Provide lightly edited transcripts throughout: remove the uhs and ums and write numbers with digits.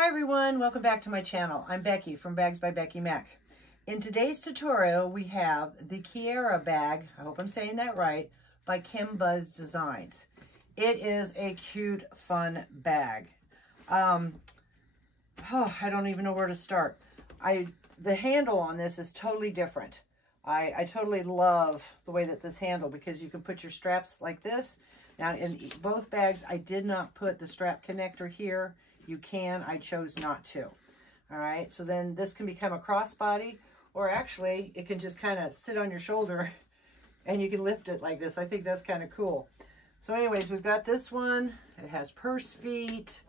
Hi everyone, welcome back to my channel. I'm Becky from BagsByBeckyMac. In today's tutorial, we have the Kiara Bag, I hope I'm saying that right, by Khembuzz Designs. It is a cute, fun bag. I don't even know where to start. The handle on this is totally different. I totally love the way that this handle, because you can put your straps like this. Now in both bags, I did not put the strap connector here. You can, I chose not to. All right, so then this can become a crossbody, or actually it can just kind of sit on your shoulder and you can lift it like this. I think that's kind of cool. So anyways, we've got this one. It has purse feet.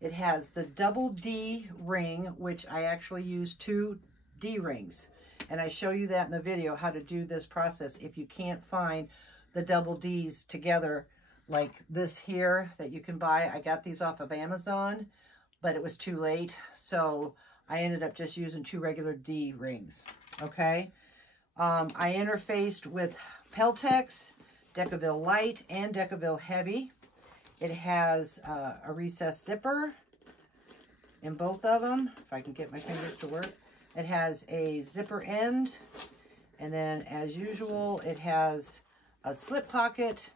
It has the double D ring, which I actually use 2 D rings. And I show you that in the video, how to do this process if you can't find the double Ds together like this here that you can buy. I got these off of Amazon, but it was too late. So I ended up just using 2 regular D rings, okay? I interfaced with Peltex, Decaville Light, and Decaville Heavy. It has a recessed zipper in both of them, if I can get my fingers to work. It has a zipper end, and then as usual, it has a slip pocket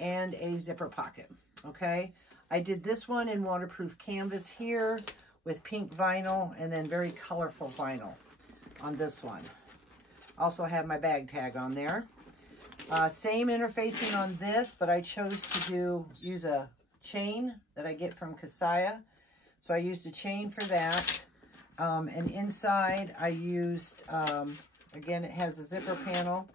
and a zipper pocket, okay? I did this one in waterproof canvas here with pink vinyl and then very colorful vinyl on this one. Also have my bag tag on there. Same interfacing on this, but I chose to use a chain that I get from Kasaya. So I used a chain for that. And inside I used, again, it has a zipper panel,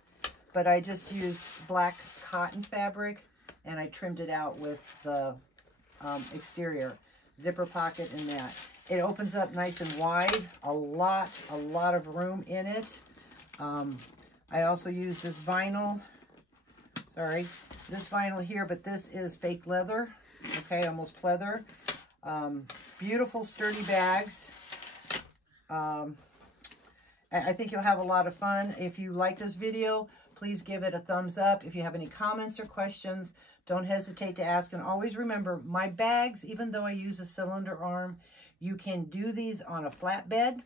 but I just used black cotton fabric and I trimmed it out with the exterior zipper pocket and that. It opens up nice and wide, a lot of room in it. I also use this vinyl, this vinyl here, but this is fake leather, okay, almost pleather. Beautiful sturdy bags. I think you'll have a lot of fun. If you like this video, please give it a thumbs up. If you have any comments or questions, don't hesitate to ask. And always remember, my bags, even though I use a cylinder arm, you can do these on a flatbed.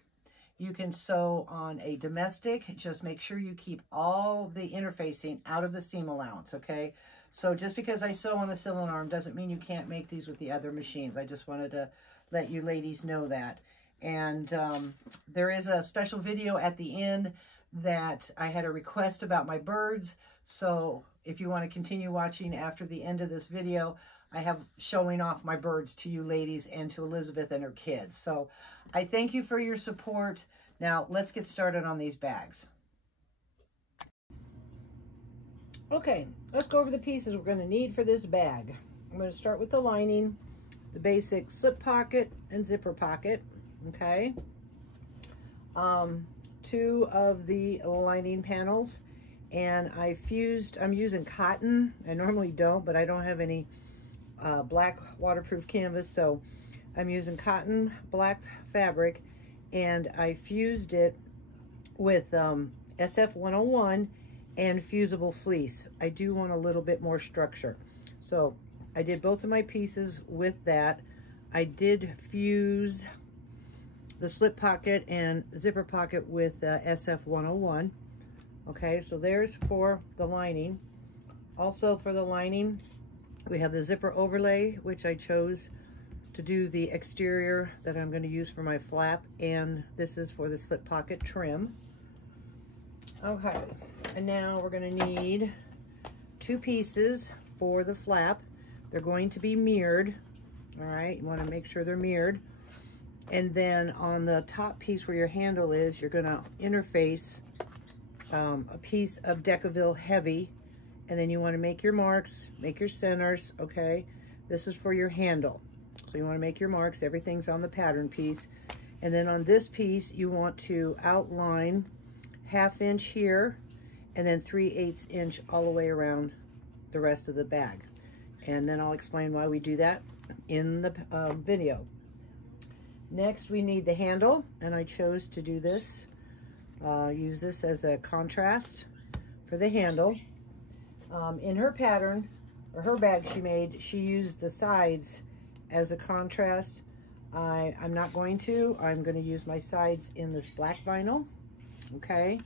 You can sew on a domestic. Just make sure you keep all the interfacing out of the seam allowance, okay? So just because I sew on a cylinder arm doesn't mean you can't make these with the other machines. I just wanted to let you ladies know that. And there is a special video at the end that I had a request about my birds. So if you want to continue watching after the end of this video, I have showing off my birds to you ladies and to Elizabeth and her kids. So I thank you for your support. Now let's get started on these bags. Okay, let's go over the pieces we're going to need for this bag. I'm going to start with the lining, the basic slip pocket and zipper pocket. Okay, 2 of the lining panels, and I'm using cotton. I normally don't, but I don't have any black waterproof canvas, so I'm using cotton black fabric, and I fused it with SF 101 and fusible fleece. I do want a little bit more structure, so I did both of my pieces with that. I did fuse the slip pocket and zipper pocket with SF 101. Okay, so there's for the lining. Also for the lining, we have the zipper overlay, which I chose to do the exterior that I'm going to use for my flap, and this is for the slip pocket trim. Okay, and now we're going to need 2 pieces for the flap. They're going to be mirrored. All right, you want to make sure they're mirrored. And then on the top piece where your handle is, you're going to interface a piece of Decaville Heavy, and then you want to make your marks, make your centers, okay? This is for your handle. So you want to make your marks. Everything's on the pattern piece. And then on this piece, you want to outline 1/2 inch here, and then 3/8 inch all the way around the rest of the bag. And then I'll explain why we do that in the video. Next, we need the handle, and I chose to do this, use this as a contrast for the handle. In her pattern, or her bag she made, she used the sides as a contrast. I'm not going to. I'm going to use my sides in this black vinyl. Okay.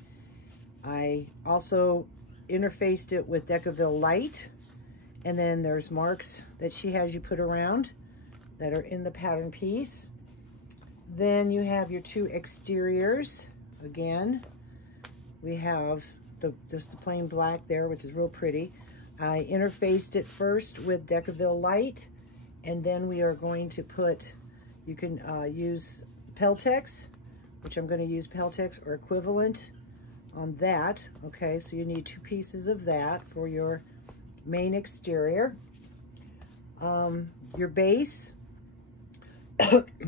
I also interfaced it with Decaville Light. And then there's marks that she has you put around that are in the pattern piece. Then you have your two exteriors. Again, we have just the plain black there, which is real pretty. I interfaced it first with Decaville Light, and then we are going to put, you can use Peltex, which I'm going to use Peltex or equivalent on that. Okay, so you need 2 pieces of that for your main exterior. Your base,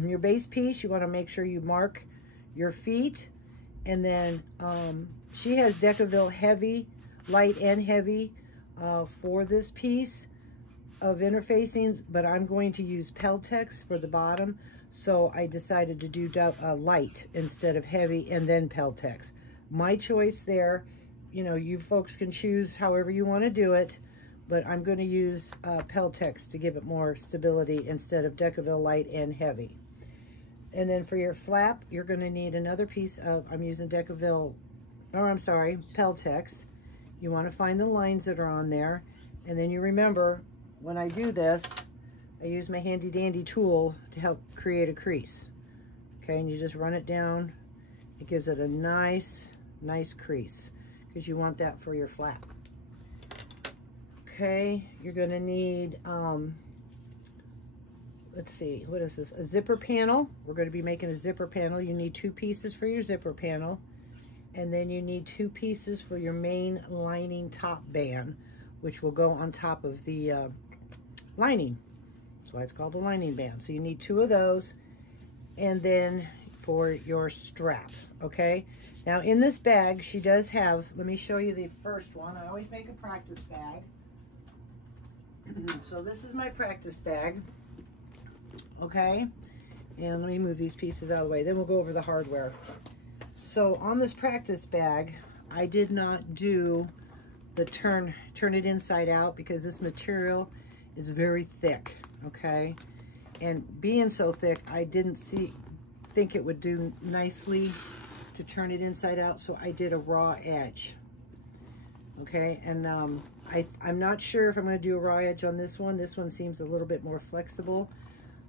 your base piece, you want to make sure you mark your feet. And then she has Decaville heavy, light and heavy for this piece of interfacing, but I'm going to use Peltex for the bottom, so I decided to do light instead of heavy and then Peltex. My choice there. You know, you folks can choose however you want to do it, but I'm going to use Peltex to give it more stability instead of Decaville light and heavy. And then for your flap, you're going to need another piece of, I'm using Decaville, or I'm sorry, Peltex. You want to find the lines that are on there. And then you remember, when I do this, I use my handy dandy tool to help create a crease. Okay, and you just run it down. It gives it a nice crease, because you want that for your flap. Okay, you're going to need, let's see, what is this? A zipper panel. We're going to be making a zipper panel. You need 2 pieces for your zipper panel. And then you need 2 pieces for your main lining top band, which will go on top of the lining. That's why it's called the lining band. So you need 2 of those. And then for your strap, okay? Now in this bag, she does have, let me show you the first one. I always make a practice bag. So this is my practice bag. Okay, and let me move these pieces out of the way, then we'll go over the hardware. So on this practice bag, I did not do the turn it inside out, because this material is very thick. Okay, and being so thick, I didn't think it would do nicely to turn it inside out, so I did a raw edge. Okay, and I'm not sure if I'm going to do a raw edge on this one. This one seems a little bit more flexible.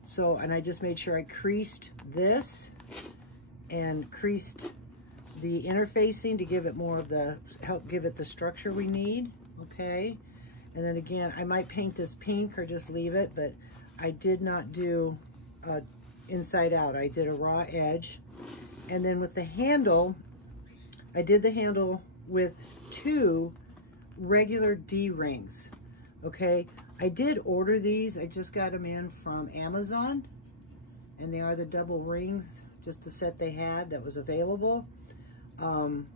So, and I just made sure I creased this and creased the interfacing to give it more of the, help give it the structure we need. Okay, and then again, I might paint this pink or just leave it, but I did not do inside out. I did a raw edge. And then with the handle, I did the handle with 2 regular D-rings. Okay, I did order these. I just got them in from Amazon, and they are the double rings, just the set they had that was available. I'm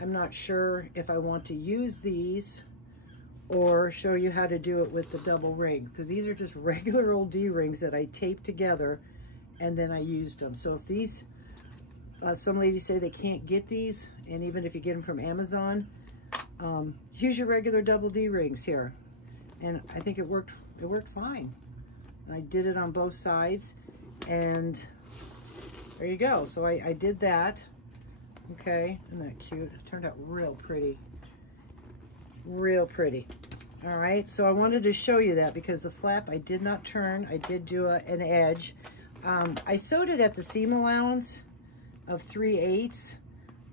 not sure if I want to use these or show you how to do it with the double rings, because these are just regular old D-rings that I taped together and then I used them. So if these, some ladies say they can't get these, and even if you get them from Amazon, use your regular double D-rings here. And I think it worked fine. And I did it on both sides, and there you go. So I did that. Okay, isn't that cute? It turned out real pretty. Real pretty. All right, so I wanted to show you that because the flap I did not turn. I did do an edge. I sewed it at the seam allowance of 3/8,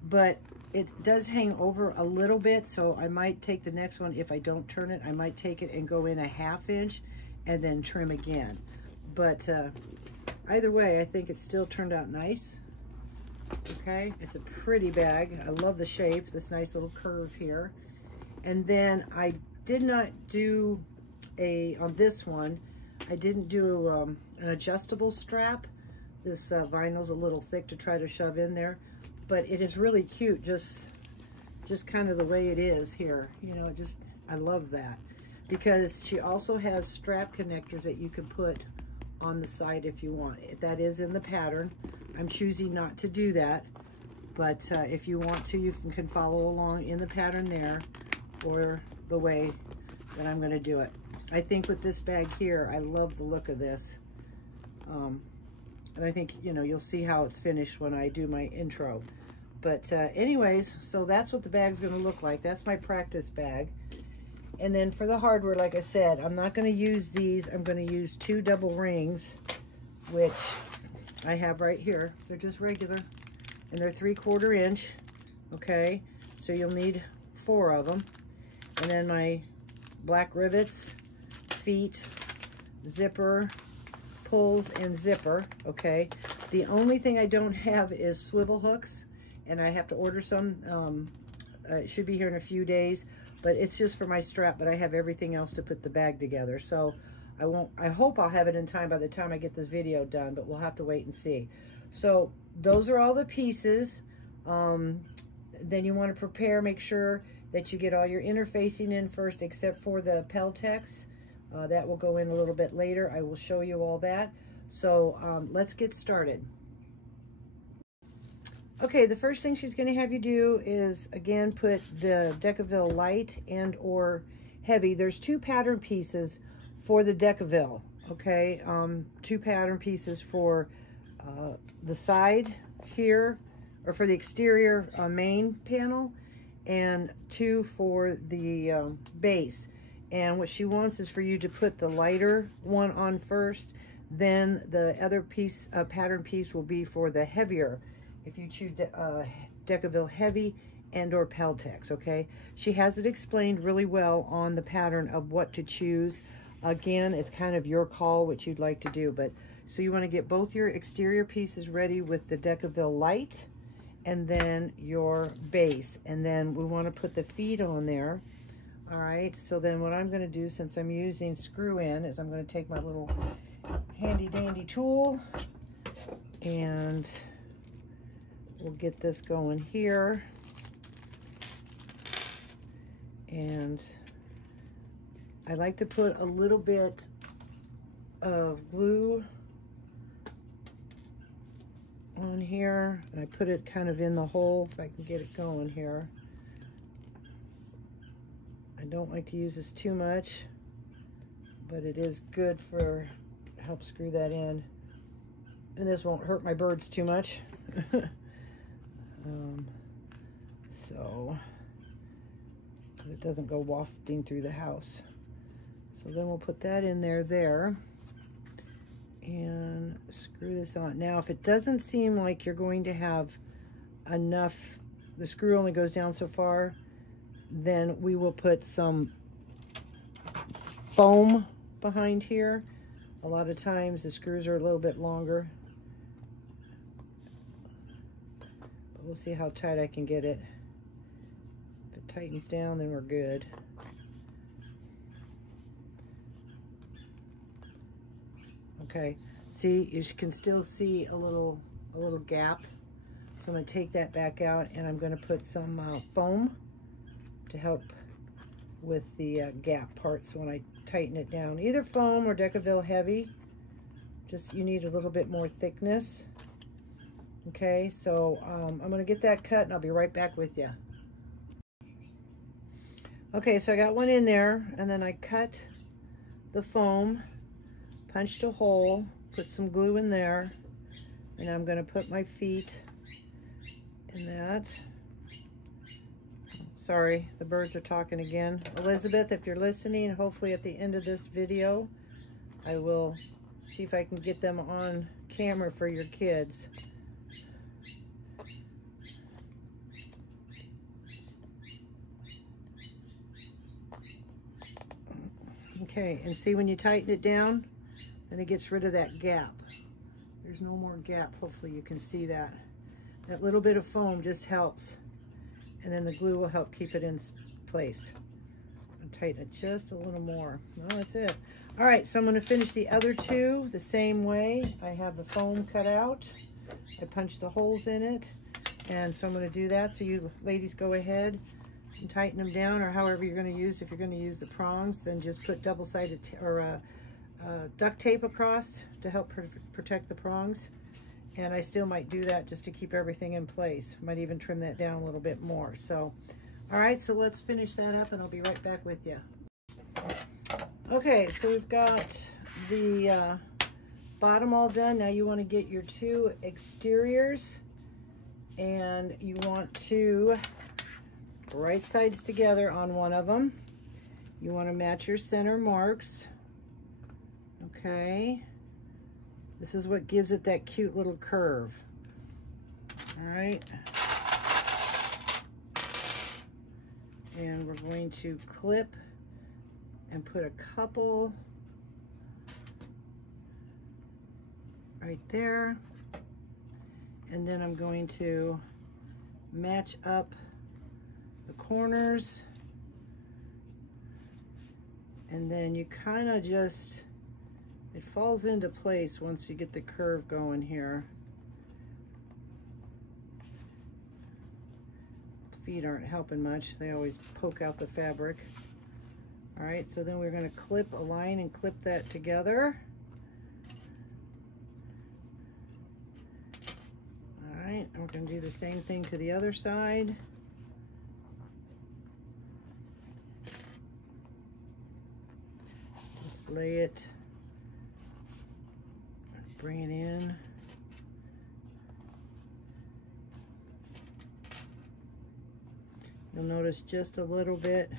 but it does hang over a little bit, so I might take the next one. If I don't turn it, I might take it and go in a 1/2 inch and then trim again. But either way, I think it still turned out nice. Okay, it's a pretty bag. I love the shape, this nice little curve here. And then I did not do on this one, I didn't do an adjustable strap. This vinyl's a little thick to try to shove in there, but it is really cute, just kind of the way it is here. You know, I love that, because she also has strap connectors that you can put on the side if you want. That is in the pattern. I'm choosing not to do that, but if you want to, you can follow along in the pattern there, or the way that I'm going to do it. I think with this bag here, I love the look of this. And I think, you know, you'll see how it's finished when I do my intro. But anyways, so that's what the bag's going to look like. That's my practice bag. And then for the hardware, like I said, I'm not going to use these. I'm going to use 2 double rings, which I have right here. They're just regular, and they're 3/4 inch. Okay, so you'll need 4 of them. And then my black rivets, feet, zipper, pulls, and zipper. Okay, the only thing I don't have is swivel hooks, and I have to order some. It should be here in a few days, but it's just for my strap, but I have everything else to put the bag together. So I hope I'll have it in time by the time I get this video done, but we'll have to wait and see. So those are all the pieces. Then you want to prepare, make sure that you get all your interfacing in first, except for the Peltex. That will go in a little bit later. I will show you all that. So let's get started. Okay, the first thing she's going to have you do is, again, put the Decaville light and or heavy. There's 2 pattern pieces for the Decaville, okay? 2 pattern pieces for the side here, or for the exterior main panel, and 2 for the base. And what she wants is for you to put the lighter one on first, then the other piece, pattern piece, will be for the heavier, if you choose Decaville heavy and or Peltex, okay? She has it explained really well on the pattern of what to choose. Again, it's kind of your call what you'd like to do, but so you want to get both your exterior pieces ready with the Decaville light and then your base, and then we want to put the feet on there. All right, so then what I'm going to do, since I'm using screw in, is I'm going to take my little handy dandy tool, and we'll get this going here. And I like to put a little bit of glue on here, and I put it kind of in the hole if I can get it going here. I don't like to use this too much, but it is good for help screw that in, and this won't hurt my birds too much. So it doesn't go wafting through the house. So then we'll put that in there and screw this on. Now, if it doesn't seem like you're going to have enough, the screw only goes down so far, then we will put some foam behind here. A lot of times the screws are a little bit longer, but we'll see how tight I can get it. If it tightens down, then we're good. Okay, see, you can still see a little gap. So I'm going to take that back out, and I'm going to put some foam to help with the gap part. So when I tighten it down, either foam or Decaville heavy, just you need a little bit more thickness. Okay, so I'm going to get that cut, and I'll be right back with you. Okay, so I got one in there, and then I cut the foam, punched a hole, put some glue in there, and I'm going to put my feet in that. Sorry, the birds are talking again. Elizabeth, if you're listening, hopefully at the end of this video, I will see if I can get them on camera for your kids. Okay, and see when you tighten it down, then it gets rid of that gap. There's no more gap. Hopefully you can see that. That little bit of foam just helps. And then the glue will help keep it in place. I'll tighten it just a little more. No, that's it. All right, so I'm going to finish the other 2 the same way. I have the foam cut out. I punched the holes in it. And so I'm going to do that. So you ladies go ahead and tighten them down, or however you're going to use. If you're going to use the prongs, then just put double-sided or duct tape across to help protect the prongs. And I still might do that just to keep everything in place. Might even trim that down a little bit more. So, all right, so let's finish that up, and I'll be right back with you. Okay, so we've got the bottom all done. Now you want to get your two exteriors, and you want to right sides together on one of them. You want to match your center marks. Okay. This is what gives it that cute little curve. All right. And we're going to clip and put a couple right there. And then I'm going to match up the corners. And then you kind of just, it falls into place once you get the curve going here. Feet aren't helping much. They always poke out the fabric. All right, so then we're going to clip a line and clip that together. All right, and we're going to do the same thing to the other side. Just lay it, bring it in. You'll notice just a little bit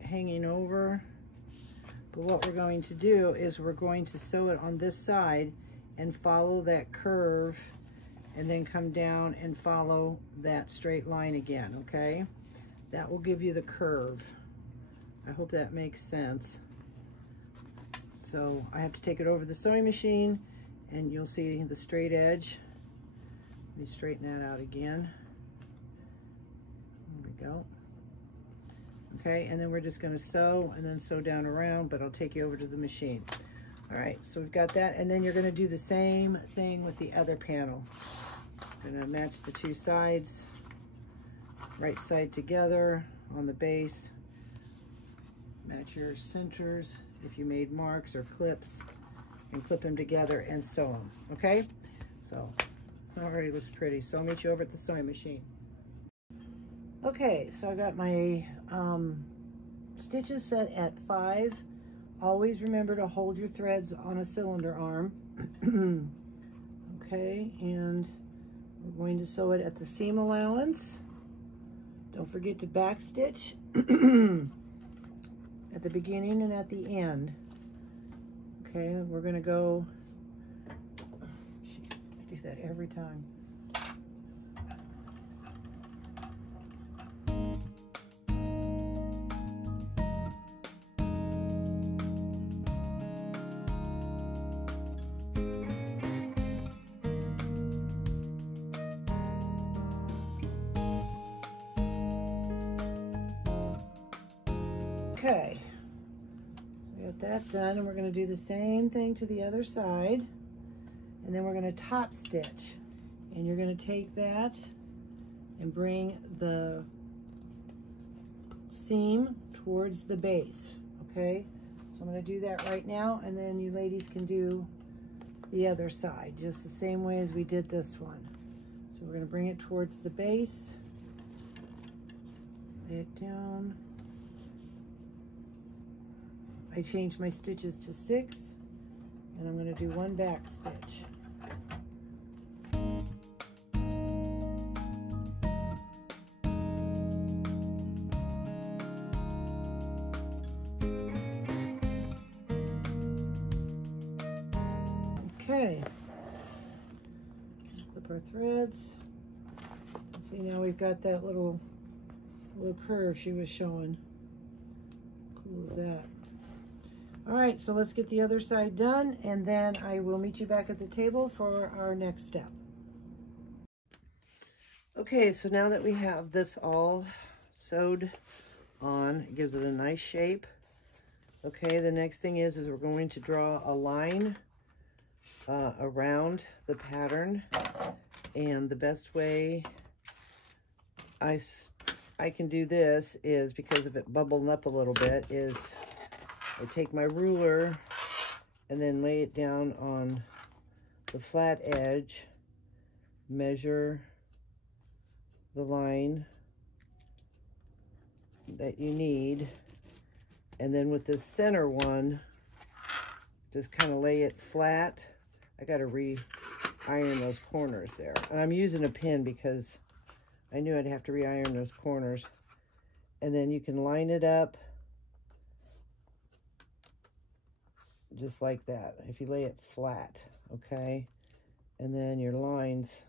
hanging over. But what we're going to do is we're going to sew it on this side and follow that curve and then come down and follow that straight line again, okay? That will give you the curve. I hope that makes sense. So I have to take it over the sewing machine and you'll see the straight edge. Let me straighten that out again. Go. Okay, and then we're just going to sew and then sew down around, but I'll take you over to the machine. All right, so we've got that, and then you're going to do the same thing with the other panel. Going to match the two sides, right side together on the base. Match your centers if you made marks or clips, and clip them together and sew them. Okay, so already looks pretty. So I'll meet you over at the sewing machine. Okay, so I got my stitches set at 5. Always remember to hold your threads on a cylinder arm. Okay, and we're going to sew it at the seam allowance. Don't forget to back stitch at the beginning and at the end. Okay, we're going to go, I do that every time. Okay, so we got that done, and we're going to do the same thing to the other side, and then we're going to top stitch, and you're going to take that and bring the seam towards the base. Okay, so I'm going to do that right now, and then you ladies can do the other side just the same way as we did this one. So we're going to bring it towards the base, lay it down. I changed my stitches to 6, and I'm going to do 1 back stitch. Okay, clip our threads. See, now we've got that little curve she was showing. Cool as that. All right, so let's get the other side done, and then I will meet you back at the table for our next step. Okay, so now that we have this all sewed on, it gives it a nice shape. Okay, the next thing is we're going to draw a line around the pattern, and the best way I can do this is, because of it bubbling up a little bit, is I take my ruler and then lay it down on the flat edge, measure the line that you need, and then with the center one, just kind of lay it flat. I got to re-iron those corners there. And I'm using a pin because I knew I'd have to re-iron those corners. And then you can line it up just like that, if you lay it flat, okay? And then your lines,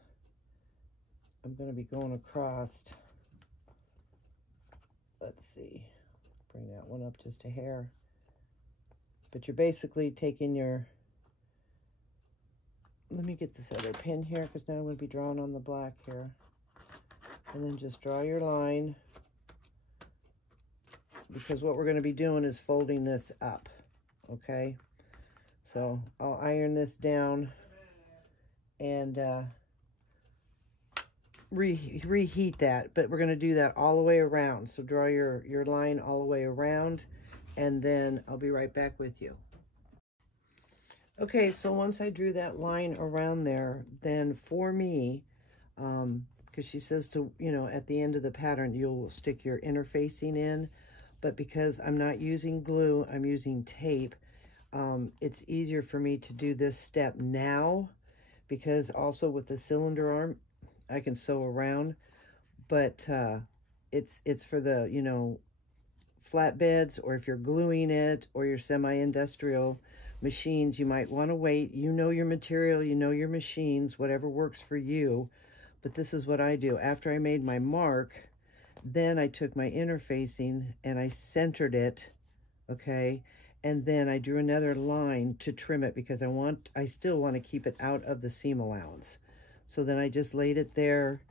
I'm going to be going across. Let's see, bring that one up just a hair. But you're basically taking your, let me get this other pin here, because now I'm going to be drawing on the black here. And then just draw your line, because what we're going to be doing is folding this up, okay? So I'll iron this down and reheat that, but we're going to do that all the way around. So draw your line all the way around, and then I'll be right back with you. Okay, so once I drew that line around there, then for me, because she says to, you know, at the end of the pattern, you'll stick your interfacing in, but because I'm not using glue, I'm using tape, it's easier for me to do this step now, because also with the cylinder arm, I can sew around, but it's for the, you know, flatbeds, or if you're gluing it, or your semi-industrial machines, you might want to wait. You know your material, you know your machines, whatever works for you. But this is what I do. After I made my mark, then I took my interfacing and I centered it, okay? And then I drew another line to trim it, because I still want to keep it out of the seam allowance. So then I just laid it there,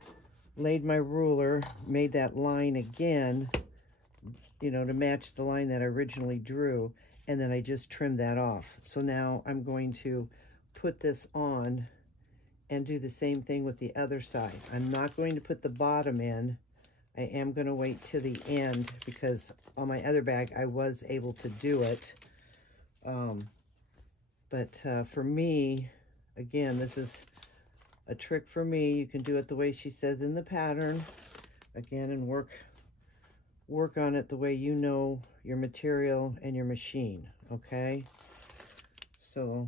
laid my ruler, made that line again, you know, to match the line that I originally drew, and then I just trimmed that off. So now I'm going to put this on and do the same thing with the other side. I'm not going to put the bottom in. I am going to wait to the end, because on my other bag I was able to do it. But for me, again, this is a trick for me. You can do it the way she says in the pattern, again, and work on it the way you know your material and your machine, okay? So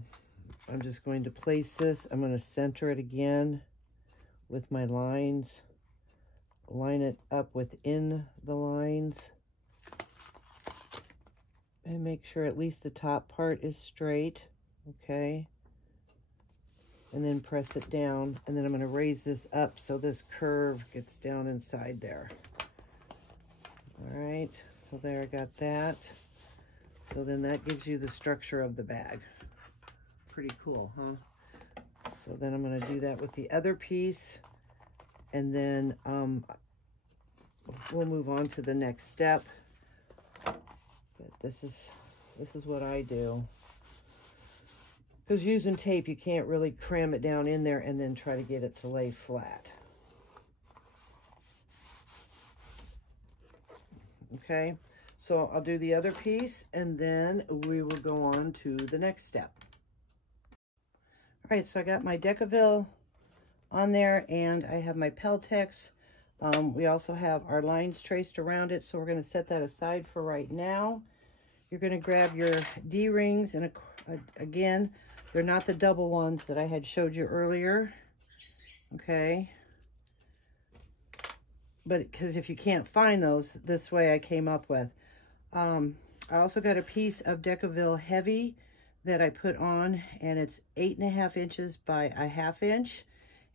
I'm just going to place this. I'm going to center it again with my lines, line it up within the lines, and make sure at least the top part is straight, okay? And then press it down, and then I'm going to raise this up so this curve gets down inside there. All right, so there, I got that. So then that gives you the structure of the bag. Pretty cool, huh? So then I'm going to do that with the other piece, and then we'll move on to the next step. But this is what I do. Because using tape, you can't really cram it down in there and then try to get it to lay flat. Okay, so I'll do the other piece, and then we will go on to the next step. All right, so I got my Decaville on there, and I have my Peltex. We also have our lines traced around it, so we're going to set that aside for right now. You're going to grab your D-rings, and again, they're not the double ones that I had showed you earlier, okay? But because if you can't find those, this way I came up with. I also got a piece of Decaville Heavy that I put on, and it's 8.5 inches by a 1/2 inch,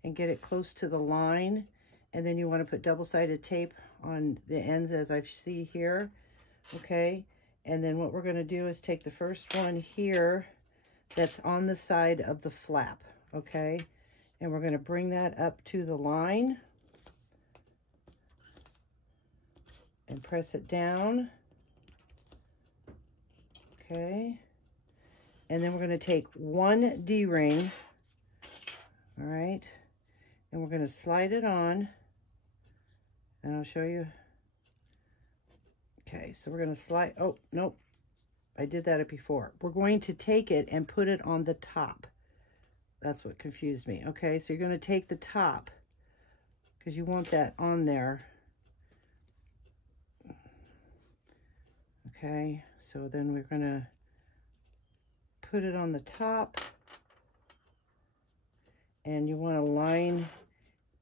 and get it close to the line. And then you want to put double-sided tape on the ends, as I see here, okay? And then what we're going to do is take the first one here that's on the side of the flap, okay? And we're going to bring that up to the line and press it down, okay? And then we're going to take one D-ring, all right? And we're going to slide it on, and I'll show you. Okay, so we're going to slide, oh, nope, I did that before. We're going to take it and put it on the top. That's what confused me. Okay, so you're going to take the top, because you want that on there. Okay, so then we're going to put it on the top, and you want to line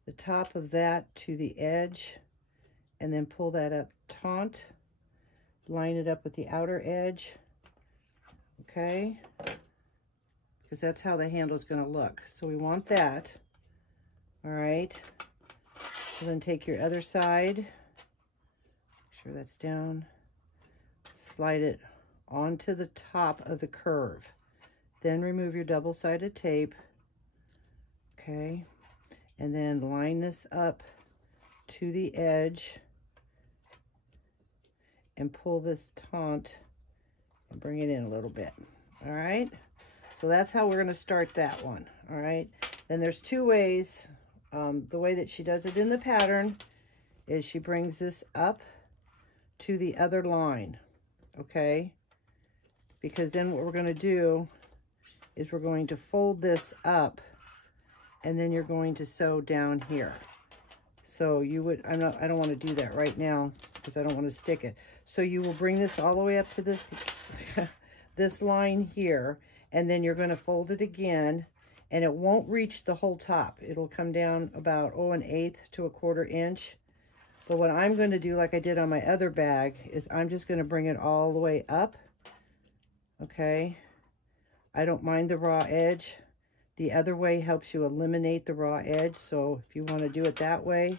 the top of that to the edge, and then pull that up taut, line it up with the outer edge, okay, because that's how the handle is going to look. So we want that. All right, so then take your other side, make sure that's down, slide it onto the top of the curve, then remove your double-sided tape, okay, and then line this up to the edge and pull this taut and bring it in a little bit. All right, so that's how we're going to start that one. All right, then there's two ways. The way that she does it in the pattern is she brings this up to the other line, okay, because then what we're going to do is we're going to fold this up, and then you're going to sew down here. So you would, I don't want to do that right now because I don't want to stick it. So you will bring this all the way up to this this line here, and then you're going to fold it again, and it won't reach the whole top. It'll come down about 1/8 to 1/4 inch. But what I'm going to do, like I did on my other bag, is I'm just going to bring it all the way up. Okay, I don't mind the raw edge. The other way helps you eliminate the raw edge. So if you want to do it that way,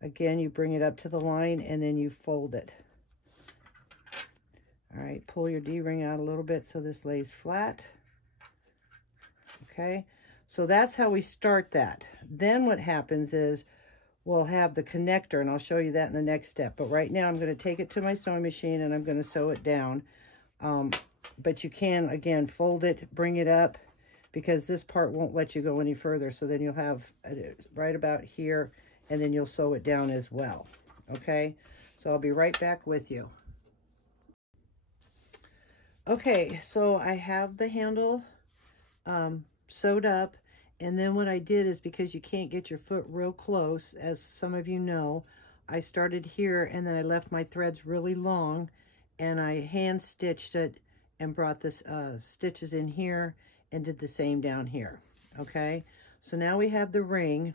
again, you bring it up to the line and then you fold it. All right, pull your D-ring out a little bit so this lays flat. Okay, so that's how we start that. Then what happens is we'll have the connector, and I'll show you that in the next step. But right now I'm going to take it to my sewing machine and I'm going to sew it down. But you can, again, fold it, bring it up, because this part won't let you go any further. So then you'll have right about here, and then you'll sew it down as well. Okay, so I'll be right back with you. Okay, so I have the handle sewed up, and then what I did is, because you can't get your foot real close, as some of you know, I started here and then I left my threads really long, and I hand stitched it and brought this stitches in here and did the same down here. Okay, so now we have the ring,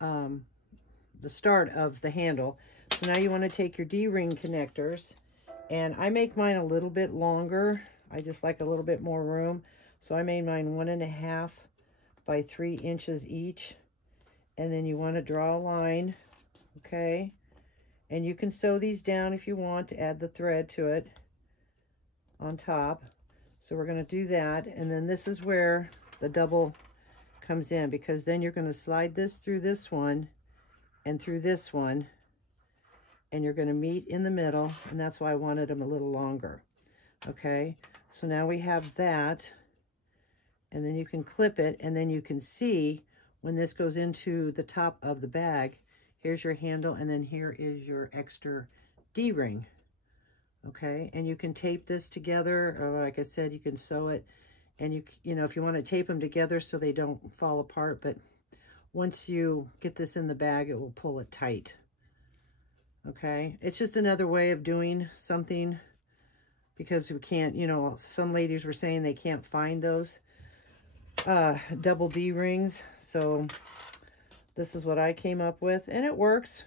the start of the handle. So now you want to take your D-ring connectors, and I make mine a little bit longer. I just like a little bit more room, so I made mine 1.5 by 3 inches each. And then you want to draw a line, okay, and you can sew these down if you want to add the thread to it on top. So we're going to do that, and then this is where the double comes in, because then you're going to slide this through this one and through this one, and you're going to meet in the middle, and that's why I wanted them a little longer. Okay, so now we have that, and then you can clip it, and then you can see when this goes into the top of the bag, here's your handle, and then here is your extra D-ring. Okay, and you can tape this together, or like I said, you can sew it, and you know, if you want to tape them together so they don't fall apart, but once you get this in the bag, it will pull it tight. Okay, it's just another way of doing something, because we can't, you know, some ladies were saying they can't find those double D-rings, so this is what I came up with, and it works.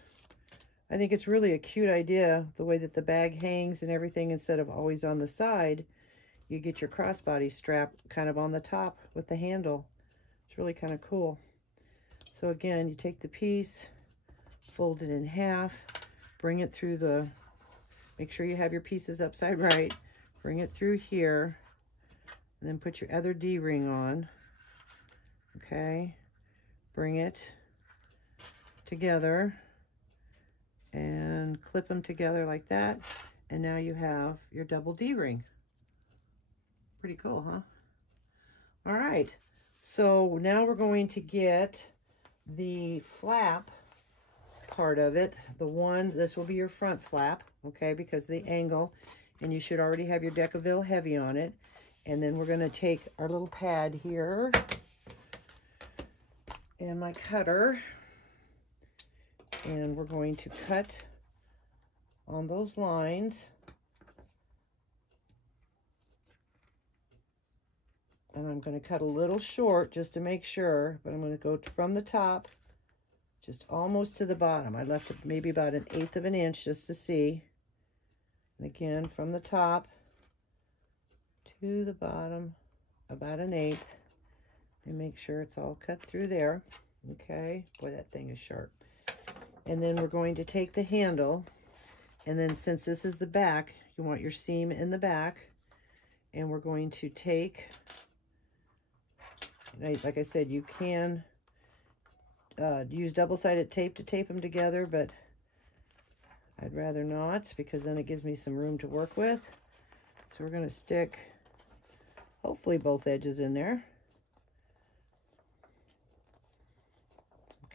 I think it's really a cute idea, the way that the bag hangs and everything. Instead of always on the side, you get your crossbody strap kind of on the top with the handle. It's really kind of cool. So again, you take the piece, fold it in half, bring it through the, make sure you have your pieces upside right, bring it through here, and then put your other D-ring on. Okay, bring it together and clip them together like that, and now you have your double D-ring. Pretty cool, huh? All right, so now we're going to get the flap part of it. This will be your front flap, okay, because of the angle, and you should already have your Decaville heavy on it. And then we're going to take our little pad here and my cutter, and we're going to cut on those lines. And I'm going to cut a little short just to make sure, but I'm going to go from the top just almost to the bottom. I left it maybe about 1/8 of an inch just to see. And again, from the top to the bottom, about 1/8. And make sure it's all cut through there. Okay, boy, that thing is sharp. And then we're going to take the handle, and then since this is the back, you want your seam in the back, and we're going to take, like I said, you can use double-sided tape to tape them together, but I'd rather not, because then it gives me some room to work with. So we're going to stick, hopefully, both edges in there.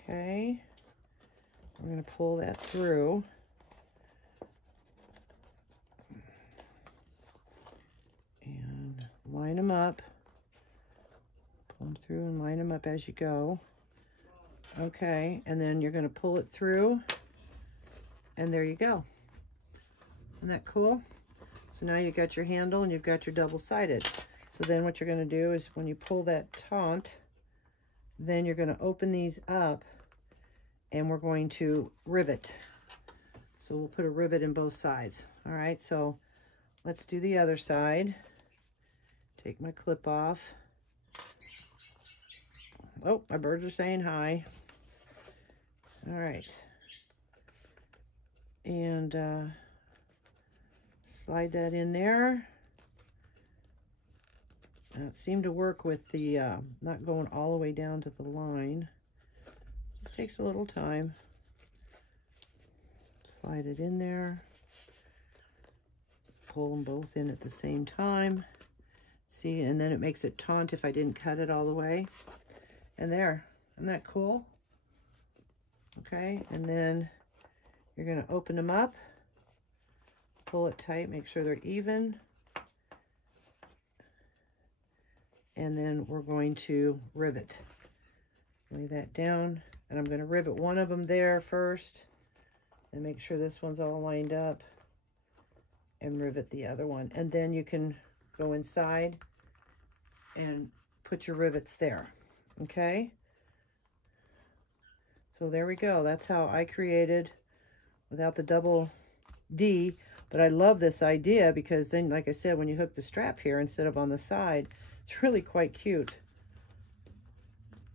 Okay, I'm going to pull that through. And line them up. Pull them through and line them up as you go. Okay, and then you're going to pull it through. And there you go. Isn't that cool? So now you've got your handle and you've got your double-sided. So then what you're going to do is when you pull that taunt, then you're going to open these up and we're going to rivet. So we'll put a rivet in both sides. All right, so let's do the other side. Take my clip off. Oh, my birds are saying hi. All right. And slide that in there. It seemed to work with the not going all the way down to the line. Just takes a little time. Slide it in there. Pull them both in at the same time. See, and then it makes it taunt if I didn't cut it all the way. And there, isn't that cool? Okay, and then you're going to open them up. Pull it tight, make sure they're even. And then we're going to rivet. Lay that down, and I'm going to rivet one of them there first, and make sure this one's all lined up, and rivet the other one. And then you can go inside and put your rivets there. Okay? So there we go. That's how I created without the double D. But I love this idea because then, like I said, when you hook the strap here instead of on the side, it's really quite cute.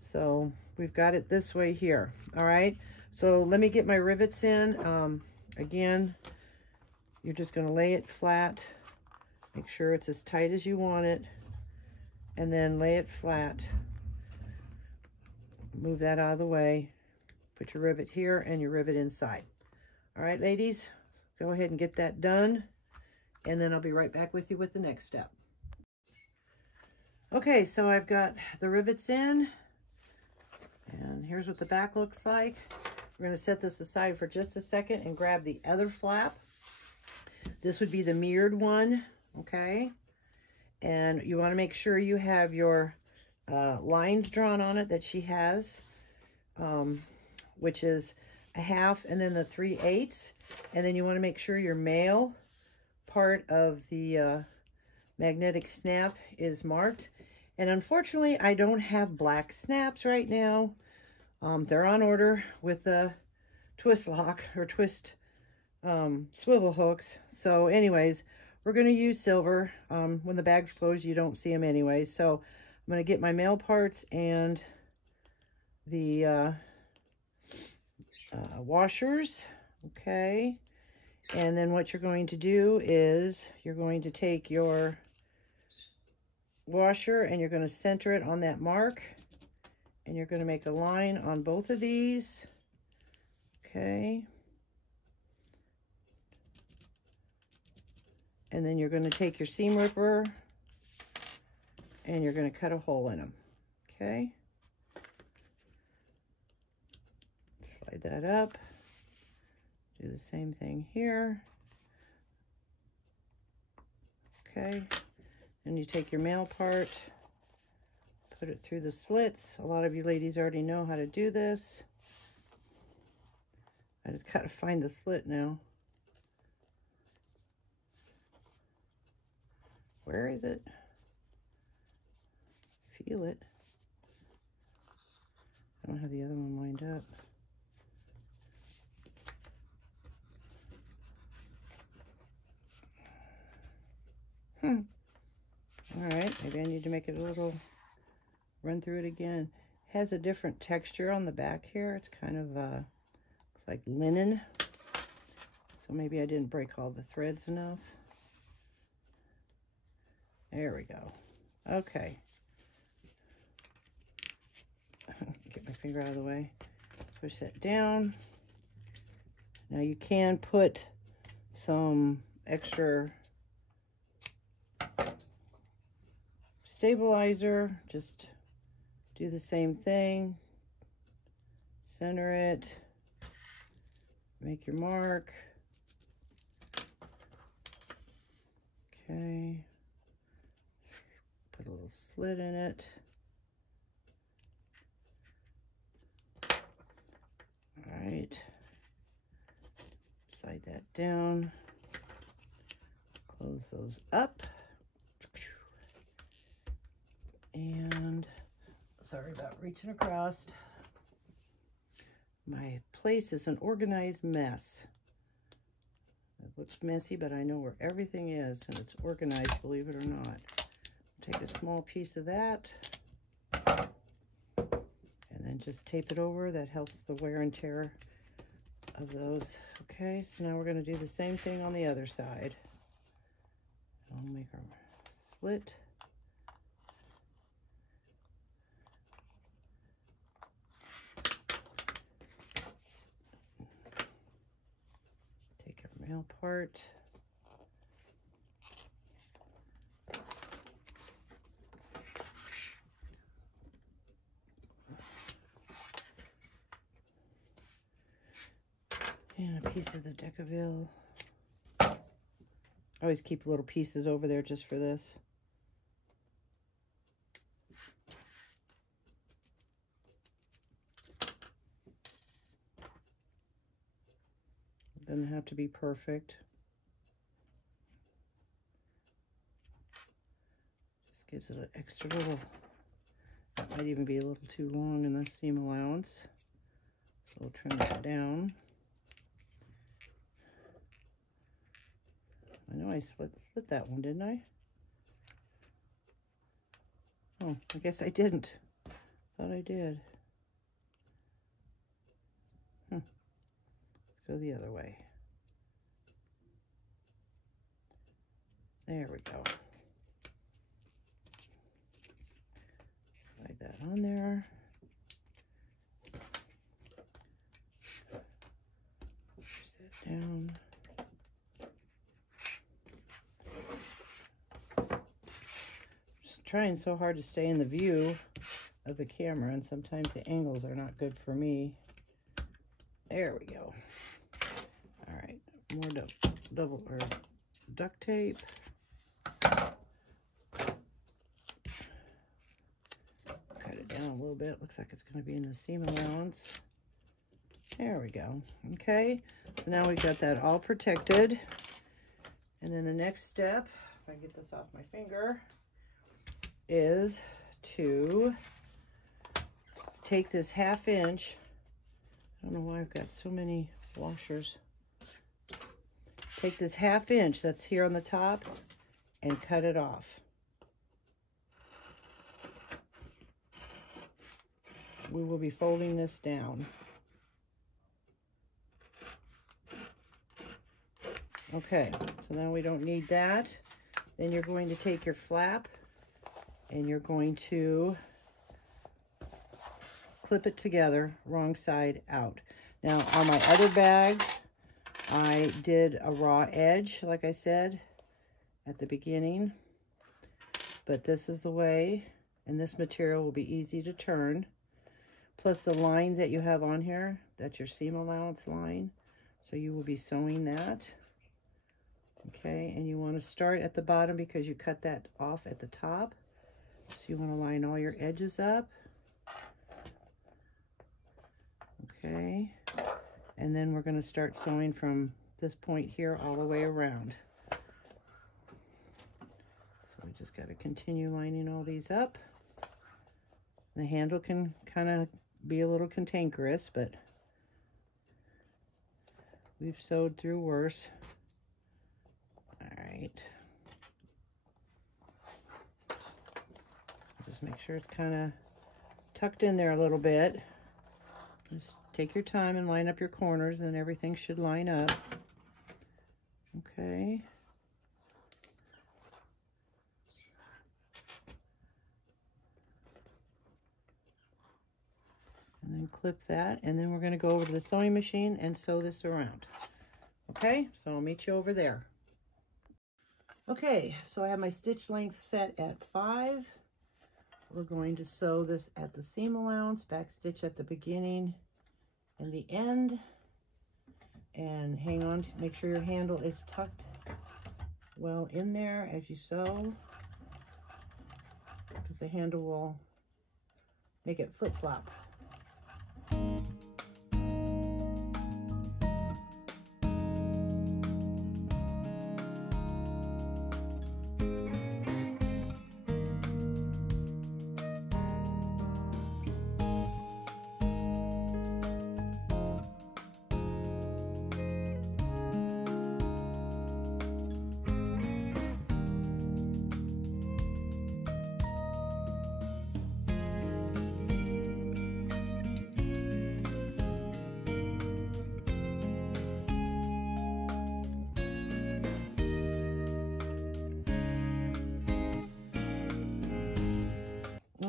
So we've got it this way here. All right. So let me get my rivets in. Again, you're just going to lay it flat. Make sure it's as tight as you want it. And then lay it flat. Move that out of the way. Put your rivet here and your rivet inside. All right, ladies, go ahead and get that done. And then I'll be right back with you with the next step. Okay, so I've got the rivets in. And here's what the back looks like. We're going to set this aside for just a second and grab the other flap. This would be the mirrored one, okay? And you want to make sure you have your lines drawn on it that she has, which is a 1/2 and then the 3/8. And then you want to make sure your male part of the magnetic snap is marked. And unfortunately, I don't have black snaps right now. They're on order with the twist lock or twist swivel hooks. So anyways, we're going to use silver. When the bag's closed, you don't see them anyway. So I'm going to get my male parts and the washers. Okay. And then what you're going to do is you're going to take your washer and you're going to center it on that mark. And you're going to make a line on both of these. Okay. And then you're going to take your seam ripper and you're going to cut a hole in them. Okay. Slide that up. Do the same thing here. Okay. And you take your male part, put it through the slits. A lot of you ladies already know how to do this. I just got to find the slit now. Where is it? feel it. I don't have the other one lined up. All right, maybe I need to make it a little, run through it again. Has a different texture on the back here. It's kind of looks like linen. So maybe I didn't break all the threads enough. There we go. Okay. Get my finger out of the way. Push that down. Now you can put some extra stabilizer. Just do the same thing. Center it. Make your mark. Okay. Put a little slit in it. All right. Slide that down. Close those up. And sorry about reaching across. My place is an organized mess. It looks messy, but I know where everything is, and it's organized, believe it or not. Take a small piece of that, and then just tape it over. That helps the wear and tear of those. Okay, so now we're going to do the same thing on the other side. I'll make our slit. Take our male part. And a piece of the Decaville. I always keep little pieces over there just for this. It doesn't have to be perfect. Just gives it an extra little, that might even be a little too long in the seam allowance. So we'll trim that down. I know I slit that one, didn't I? Oh, I guess I didn't. Thought I did. Let's go the other way. There we go. Slide that on there. Push that down. Trying so hard to stay in the view of the camera, and sometimes the angles are not good for me. There we go. All right, more double or duct tape. Cut it down a little bit. Looks like it's going to be in the seam allowance. There we go. Okay, so now we've got that all protected. And then the next step, if I get this off my finger, is to take this 1/2 inch. I don't know why I've got so many washers. Take this 1/2 inch that's here on the top and cut it off. We will be folding this down. Okay, so now we don't need that. Then you're going to take your flap and you're going to clip it together, wrong side out. Now, on my other bag, I did a raw edge, like I said at the beginning. But this is the way, and this material will be easy to turn. Plus the line that you have on here, that's your seam allowance line. So you will be sewing that. Okay, and you want to start at the bottom because you cut that off at the top. So you want to line all your edges up. Okay, and then we're going to start sewing from this point here all the way around. So we just got to continue lining all these up. The handle can kind of be a little cantankerous, but we've sewed through worse. All right. Just make sure it's kind of tucked in there a little bit. Just take your time and line up your corners, and everything should line up. Okay. And then clip that, and then we're going to go over to the sewing machine and sew this around. Okay, so I'll meet you over there. Okay, so I have my stitch length set at 5. We're going to sew this at the seam allowance, back stitch at the beginning and the end, and hang on to make sure your handle is tucked well in there as you sew, because the handle will make it flip-flop.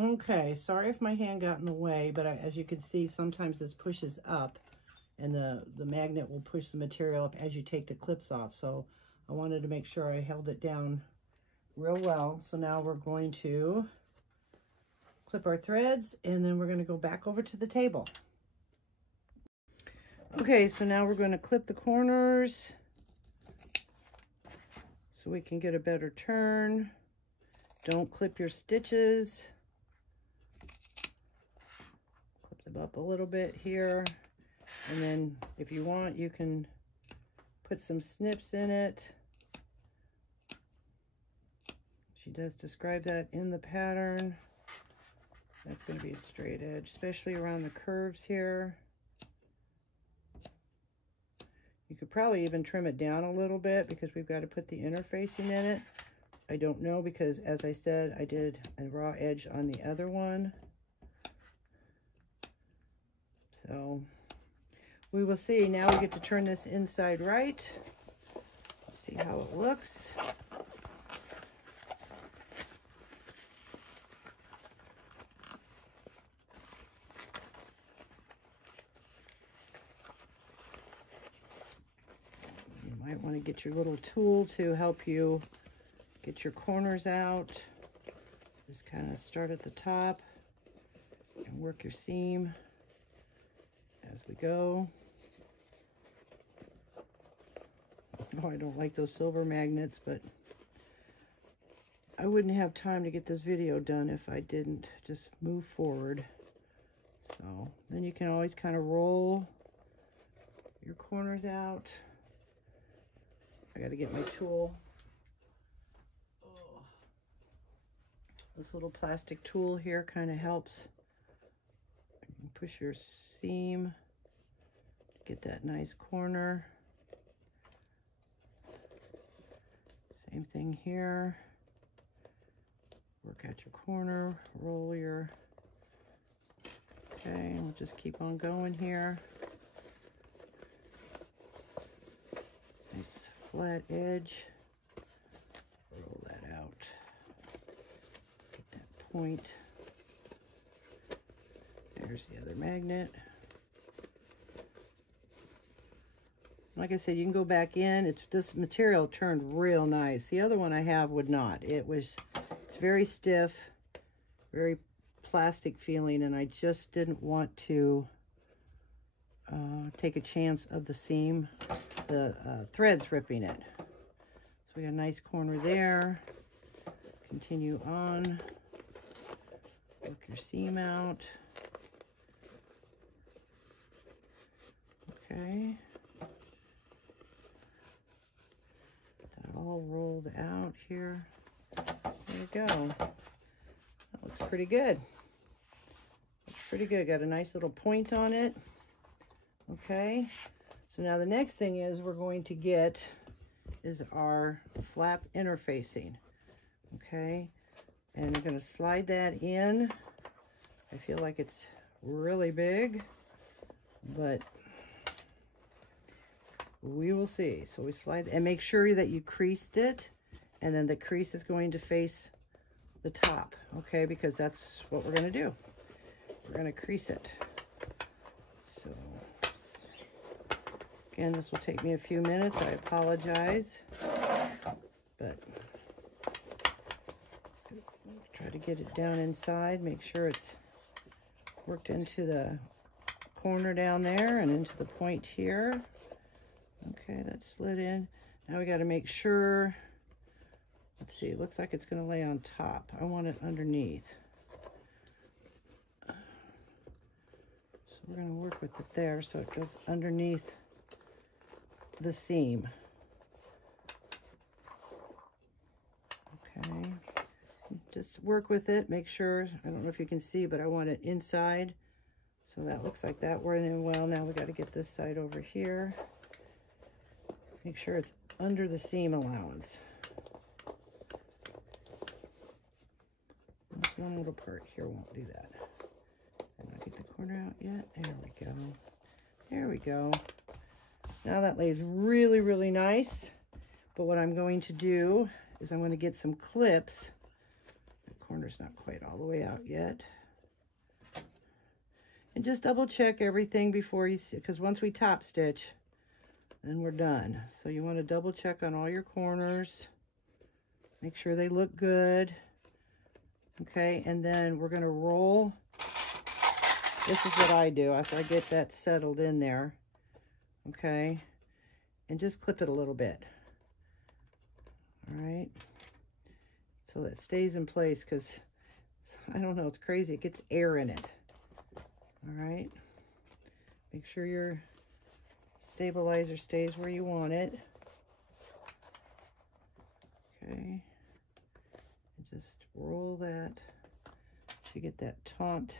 Okay, sorry if my hand got in the way, but as you can see, sometimes this pushes up, and the magnet will push the material up as you take the clips off. So I wanted to make sure I held it down real well. So now we're going to clip our threads, and then we're going to go back over to the table. Okay, so now we're going to clip the corners so we can get a better turn. Don't clip your stitches. Up a little bit here, and then if you want, you can put some snips in it. She does describe that in the pattern. That's going to be a straight edge, especially around the curves here. You could probably even trim it down a little bit because we've got to put the interfacing in it. I don't know, because as I said, I did a raw edge on the other one. So we will see. Now we get to turn this inside right. Let's see how it looks. You might want to get your little tool to help you get your corners out. Just kind of start at the top and work your seam as we go. Oh, I don't like those silver magnets, but I wouldn't have time to get this video done if I didn't just move forward. So then you can always kind of roll your corners out. I got to get my tool. Oh. This little plastic tool here kind of helps. Push your seam to get that nice corner. Same thing here. Work out your corner, roll your, okay, and we'll just keep on going here. Nice flat edge. Roll that out. Get that point. There's the other magnet. Like I said, you can go back in. This material turned real nice. The other one I have would not. It's very stiff, very plastic feeling, and I just didn't want to take a chance of the seam, the threads ripping it. So we got a nice corner there. Continue on. Work your seam out. Okay. That all rolled out here. There you go. That looks pretty good. pretty good. Got a nice little point on it. Okay, so now the next thing is we're going to get is our flap interfacing. Okay, and we're going to slide that in. I feel like it's really big, but we will see. So we slide and make sure that you creased it, and then the crease is going to face the top, okay, because that's what we're going to do. We're going to crease it. So again, this will take me a few minutes. I apologize, but try to get it down inside. Make sure it's worked into the corner down there and into the point here. Okay, that's slid in. Now we got to make sure, let's see, it looks like it's going to lay on top. I want it underneath. So we're going to work with it there so it goes underneath the seam. Okay, just work with it, make sure, I don't know if you can see, but I want it inside. So that looks like that went in well. Now we got to get this side over here. Make sure it's under the seam allowance. This one little part here won't do that. And I'll get the corner out yet. There we go. There we go. Now that lays really, really nice. But what I'm going to do is I'm going to get some clips. The corner's not quite all the way out yet. And just double check everything before you see, because once we top stitch, then we're done. So you want to double check on all your corners. Make sure they look good. Okay, and then we're going to roll. This is what I do after I get that settled in there. Okay, and just clip it a little bit. All right, so that stays in place, because I don't know, it's crazy. It gets air in it. All right, make sure your stabilizer stays where you want it. Okay, and just roll that so you get that taunt,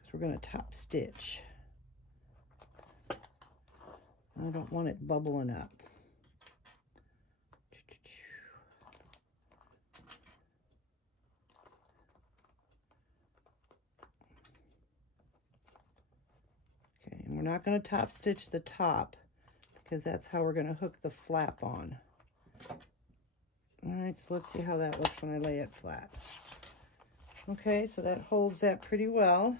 because we're going to top stitch. I don't want it bubbling up. Okay, and we're not going to top stitch the top, because that's how we're going to hook the flap on. All right, so let's see how that looks when I lay it flat. Okay, so that holds that pretty well.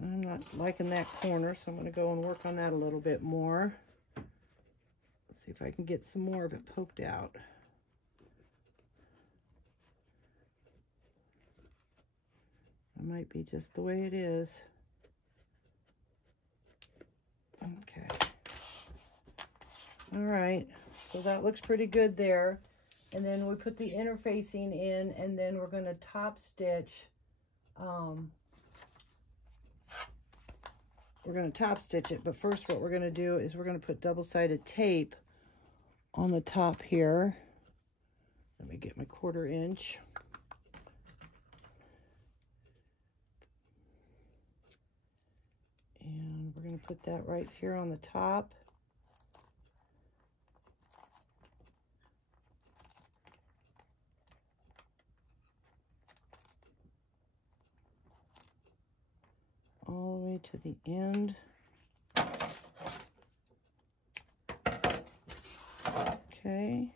I'm not liking that corner, so I'm going to go and work on that a little bit more. Let's see if I can get some more of it poked out. It might be just the way it is. Okay. All right, so that looks pretty good there. And then we put the interfacing in, and then we're going to top stitch. We're going to top stitch it, but first what we're going to do is we're going to put double-sided tape on the top here. Let me get my 1/4 inch. And we're going to put that right here on the top. All the way to the end. Okay.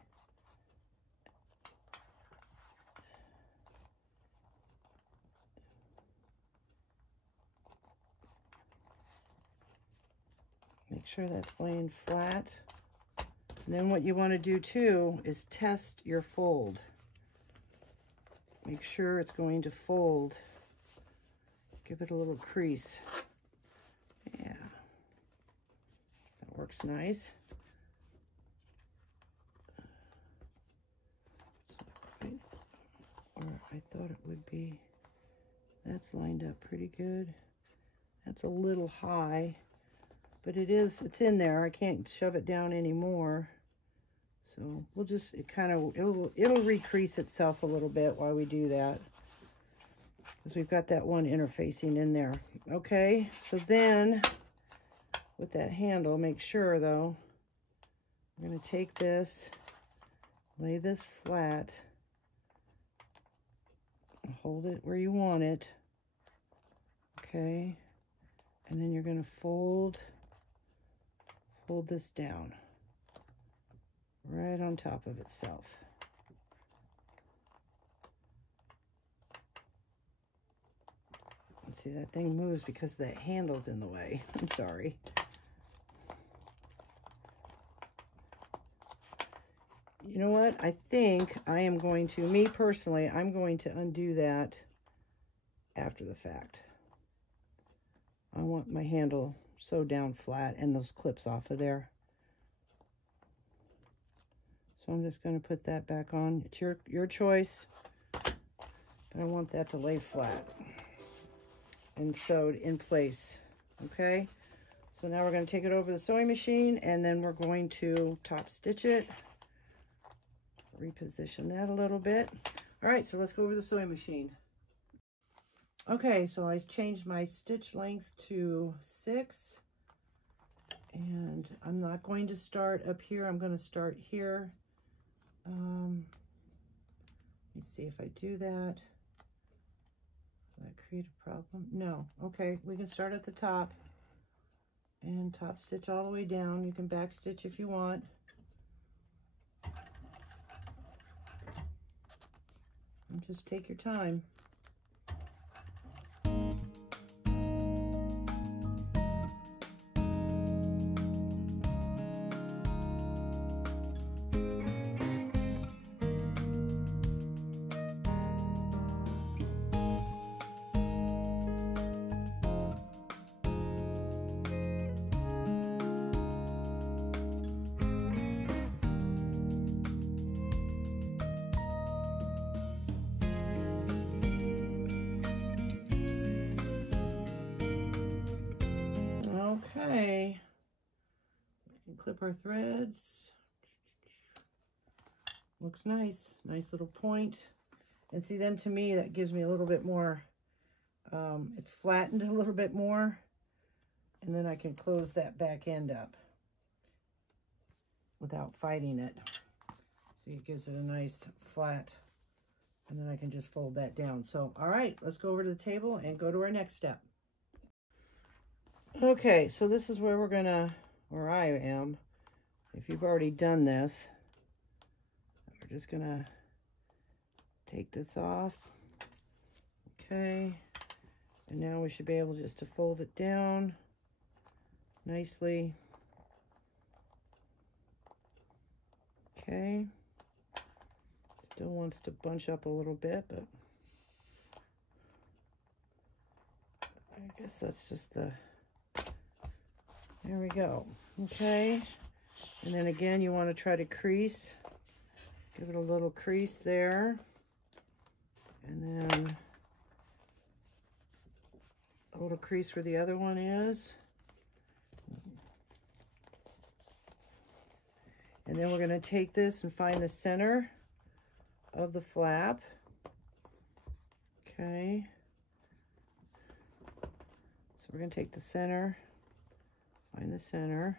Make sure that's laying flat. And then what you want to do too is test your fold. Make sure it's going to fold. Give it a little crease. Yeah, that works nice. Or I thought it would be. That's lined up pretty good. That's a little high, but it's in there. I can't shove it down anymore. So we'll just, it'll recrease itself a little bit while we do that. because we've got that one interfacing in there. Okay, so then with that handle, make sure though, we're going to take this, lay this flat, and hold it where you want it. Okay, and then you're going to fold this down right on top of itself. Let's see, that thing moves because the handle's in the way. I'm sorry. You know what? I think I am going to, me personally, I'm going to undo that after the fact. I want my handle sewed down flat and those clips off of there. So I'm just going to put that back on. It's your choice. But I want that to lay flat and sewed in place. Okay? So now we're going to take it over the sewing machine and then we're going to top stitch it. Reposition that a little bit. All right, so let's go over the sewing machine. Okay, so I changed my stitch length to 6, and I'm not going to start up here. I'm going to start here. Let me see if I do that. Does that create a problem? No. Okay, we can start at the top and top stitch all the way down. You can back stitch if you want. And just take your time. Okay, we can clip our threads. Looks nice, nice little point. And see, then to me, that gives me a little bit more, it's flattened a little bit more. And then I can close that back end up without fighting it. See, it gives it a nice flat, and then I can just fold that down. So, all right, let's go over to the table and go to our next step. Okay, so this is where we're gonna, where I am. If you've already done this, we're just gonna take this off. Okay, and now we should be able just to fold it down nicely. Okay, still wants to bunch up a little bit, but I guess that's just the, there we go. Okay, and then again, you want to try to crease. Give it a little crease there. And then a little crease where the other one is. And then we're going to take this and find the center of the flap. Okay. So we're going to take the center. Find the center.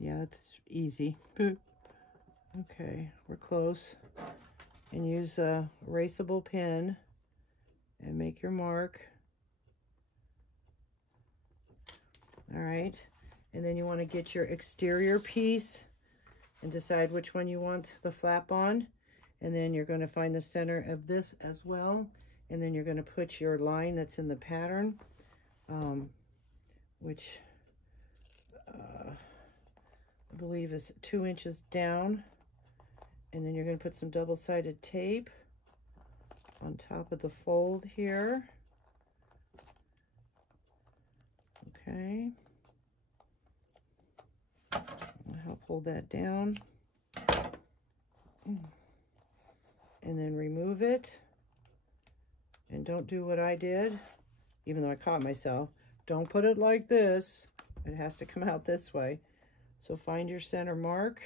Yeah, that's easy. Okay, we're close. And use a erasable pen and make your mark. All right, and then you want to get your exterior piece and decide which one you want the flap on. And then you're going to find the center of this as well. And then you're going to put your line that's in the pattern, which I believe is 2 inches down. And then you're going to put some double-sided tape on top of the fold here. Okay. I'll help hold that down. And then remove it. And don't do what I did, even though I caught myself. Don't put it like this. It has to come out this way. So find your center mark.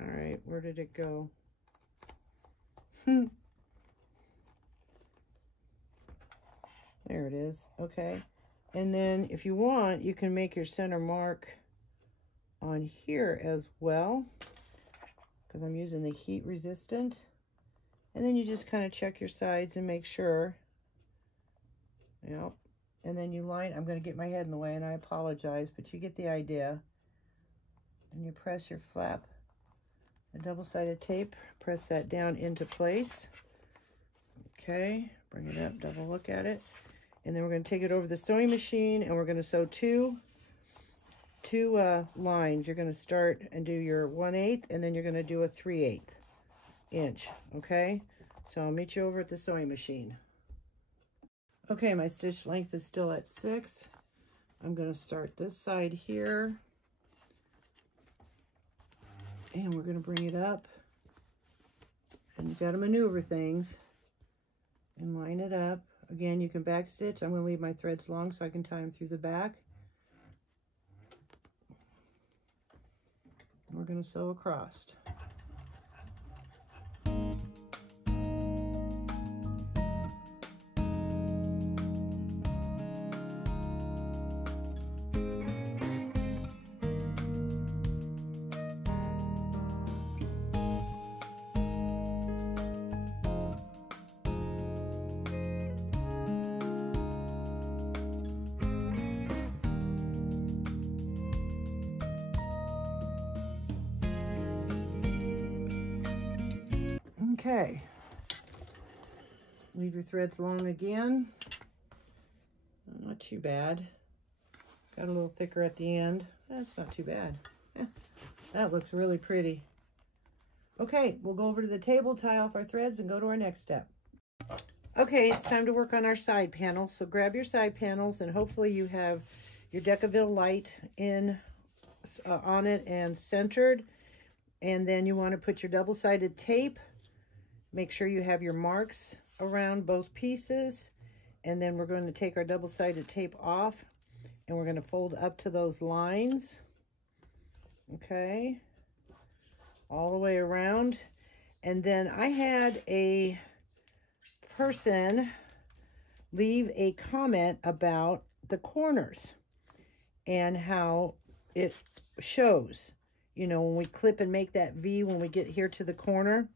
All right, where did it go? There it is. Okay. And then if you want, you can make your center mark on here as well, because I'm using the heat resistant. And then you just kind of check your sides and make sure. Yep. And then you line, I'm going to get my head in the way and I apologize, but you get the idea. And you press your flap, a double-sided tape, press that down into place. Okay, bring it up, double look at it. And then we're going to take it over the sewing machine and we're going to sew two lines. You're going to start and do your 1/8 and then you're going to do a 3/8 inch. Okay, so I'll meet you over at the sewing machine. Okay, my stitch length is still at 6. I'm going to start this side here and we're going to bring it up, and you've got to maneuver things and line it up. Again, you can back stitch. I'm going to leave my threads long so I can tie them through the back. We're going to sew across. Okay, leave your threads long again. Not too bad. Got a little thicker at the end. That's not too bad. That looks really pretty. Okay, we'll go over to the table, tie off our threads, and go to our next step. Okay, it's time to work on our side panels. So grab your side panels, and hopefully you have your Decaville light in on it and centered. And then you want to put your double-sided tape. Make sure you have your marks around both pieces, and then we're going to take our double-sided tape off and we're going to fold up to those lines. Okay, all the way around. And then I had a person leave a comment about the corners and how it shows, you know, when we clip and make that V when we get here to the corner.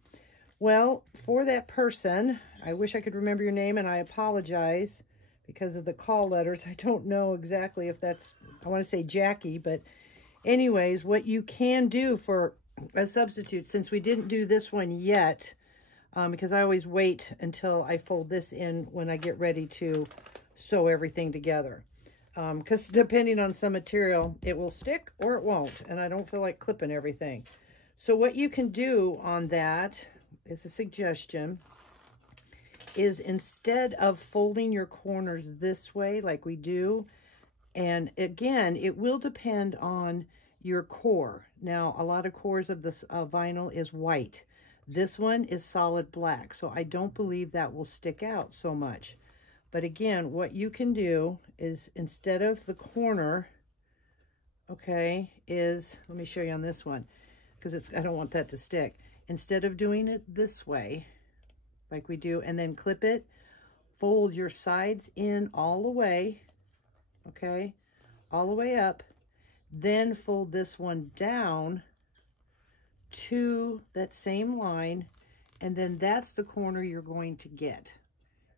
Well, for that person, I wish I could remember your name, and I apologize because of the call letters. I don't know exactly if that's, I want to say Jackie, but anyways, what you can do for a substitute, since we didn't do this one yet, because I always wait until I fold this in when I get ready to sew everything together. Because depending on some material, it will stick or it won't, and I don't feel like clipping everything. So what you can do on that, it's a suggestion, is instead of folding your corners this way like we do, and again, it will depend on your core. Now, a lot of cores of this vinyl is white. This one is solid black, so I don't believe that will stick out so much. But again, what you can do is instead of the corner, okay, is, let me show you on this one, because I don't want that to stick. Instead of doing it this way, like we do, and then clip it, fold your sides in all the way, okay, all the way up, then fold this one down to that same line, and then that's the corner you're going to get.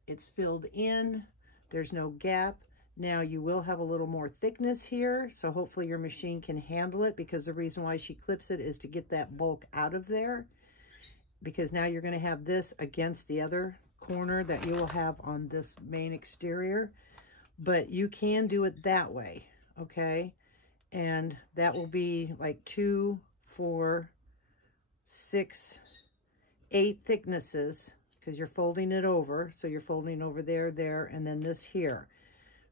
It's filled in, there's no gap. Now you will have a little more thickness here, so hopefully your machine can handle it, because the reason why she clips it is to get that bulk out of there, because now you're going to have this against the other corner that you will have on this main exterior. But you can do it that way, okay? And that will be like 2, 4, 6, 8 thicknesses, because you're folding it over. So you're folding over there, there, and then this here.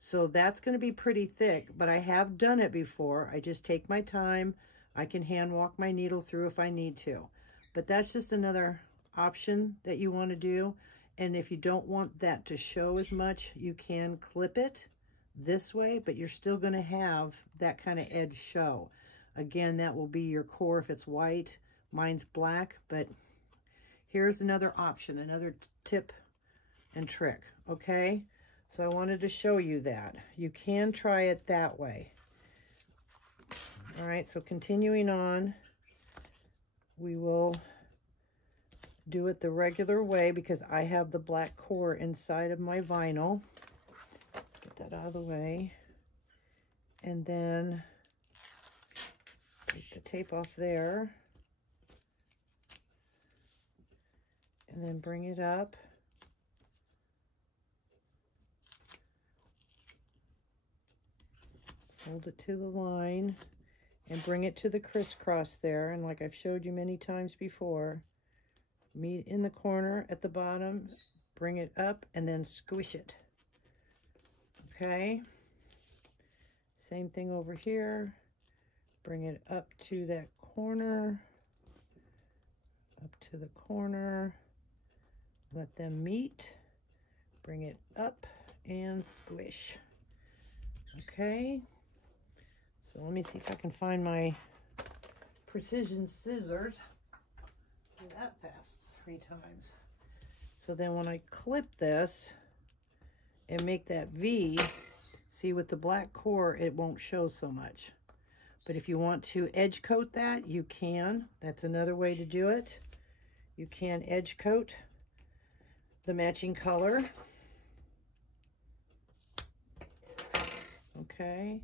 So that's going to be pretty thick, but I have done it before. I just take my time. I can hand walk my needle through if I need to. But that's just another option that you want to do. And if you don't want that to show as much, you can clip it this way, but you're still going to have that kind of edge show. Again, that will be your core if it's white. Mine's black, but here's another option, another tip and trick, okay? So I wanted to show you that. You can try it that way. All right, so continuing on, we will do it the regular way because I have the black core inside of my vinyl. Get that out of the way. And then take the tape off there. And then bring it up. Hold it to the line and bring it to the crisscross there. And like I've showed you many times before, meet in the corner at the bottom, bring it up, and then squish it. Okay? Same thing over here. Bring it up to that corner, up to the corner. Let them meet. Bring it up and squish. Okay? So let me see if I can find my precision scissors. Do that fast 3 times. So then when I clip this and make that V, see with the black core, it won't show so much. But if you want to edge coat that, you can. That's another way to do it. You can edge coat the matching color. Okay.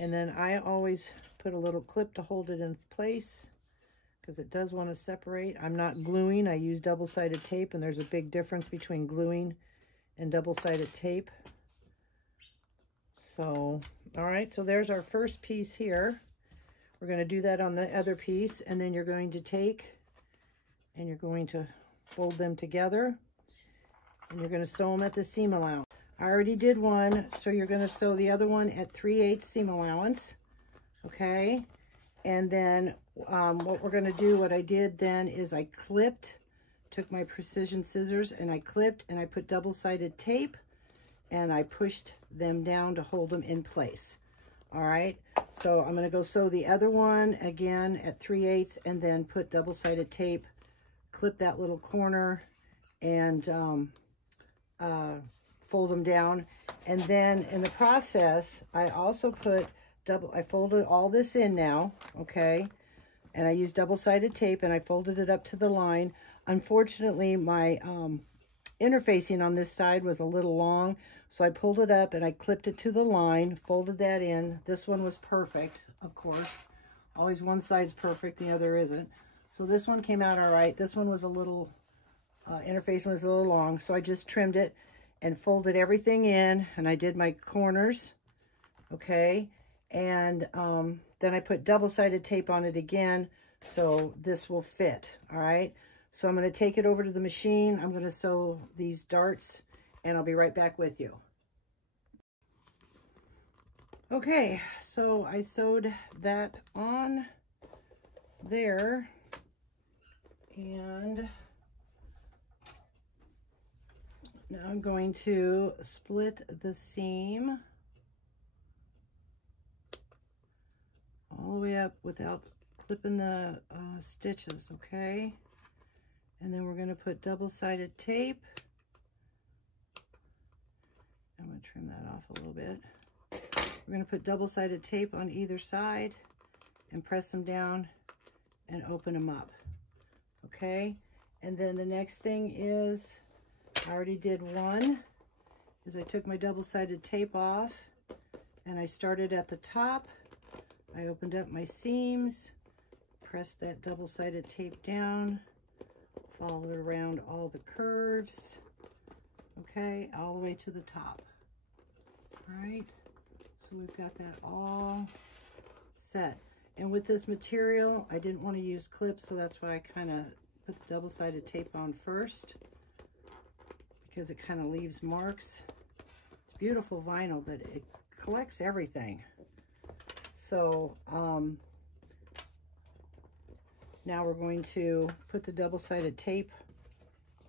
And then I always put a little clip to hold it in place because it does want to separate. I'm not gluing. I use double-sided tape, and there's a big difference between gluing and double-sided tape. So, all right, so there's our first piece here. We're going to do that on the other piece, and then you're going to take and you're going to fold them together, and you're going to sew them at the seam allowance. I already did one, so you're going to sew the other one at 3/8 seam allowance, okay? And then what we're going to do, what I did then is I clipped, took my precision scissors and I clipped and I put double-sided tape and I pushed them down to hold them in place. All right, so I'm going to go sew the other one again at 3/8 and then put double-sided tape, clip that little corner, and fold them down. And then in the process, I also put I folded all this in now, okay? And I used double-sided tape and I folded it up to the line. Unfortunately, my interfacing on this side was a little long, so I pulled it up and I clipped it to the line, folded that in. This one was perfect, of course. Always one side's perfect, the other isn't. So this one came out all right. This one was a little, interfacing was a little long, so I just trimmed it and folded everything in, and I did my corners, okay? And then I put double-sided tape on it again, so this will fit, all right? So I'm going to take it over to the machine. I'm going to sew these darts, and I'll be right back with you. Okay, so I sewed that on there, and now I'm going to split the seam all the way up without clipping the stitches, okay? And then we're going to put double-sided tape. I'm going to trim that off a little bit. We're going to put double-sided tape on either side and press them down and open them up, okay? And then the next thing is, I already did one, is I took my double-sided tape off and I started at the top. I opened up my seams, pressed that double-sided tape down, followed it around all the curves, okay, all the way to the top. All right, so we've got that all set. And with this material, I didn't want to use clips, so that's why I kind of put the double-sided tape on first, because it kind of leaves marks. It's beautiful vinyl, but it collects everything. So now we're going to put the double-sided tape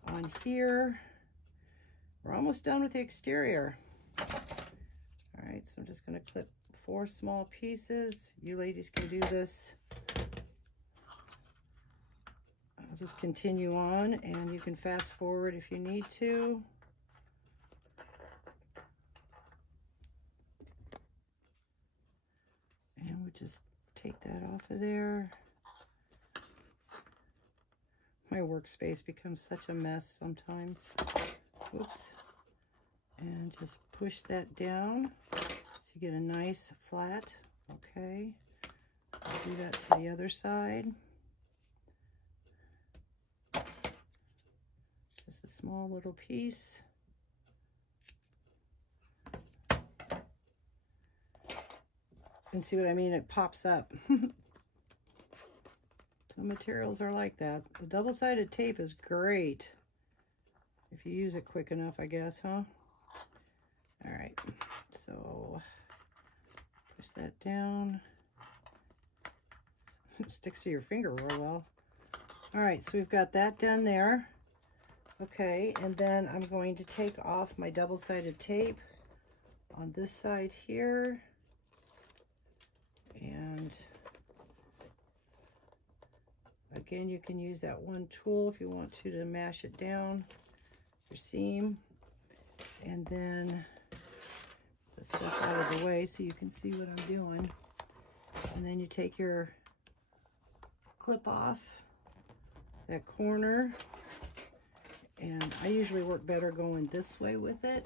on here. We're almost done with the exterior. All right, so I'm just going to clip 4 small pieces. You ladies can do this. I'll just continue on, and you can fast forward if you need to. And we'll just take that off of there. My workspace becomes such a mess sometimes. Whoops. And just push that down so you get a nice flat. Okay. I'll do that to the other side. Just a small little piece. And see what I mean? It pops up. Some materials are like that. The double-sided tape is great if you use it quick enough, I guess, huh? All right, so push that down. It sticks to your finger real well. All right, so we've got that done there. Okay, and then I'm going to take off my double-sided tape on this side here. And again, you can use that one tool if you want to mash it down, your seam. And then put stuff out of the way so you can see what I'm doing. And then you take your clip off that corner. And I usually work better going this way with it.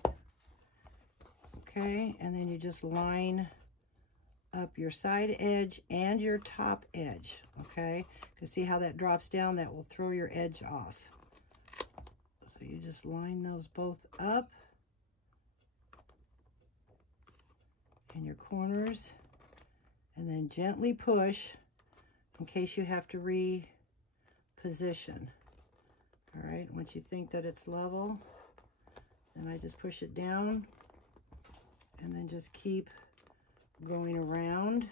Okay, and then you just line up your side edge and your top edge. Okay, because see how that drops down? That will throw your edge off. So you just line those both up in your corners, and then gently push in case you have to reposition. All right, once you think that it's level, then I just push it down and then just keep going around,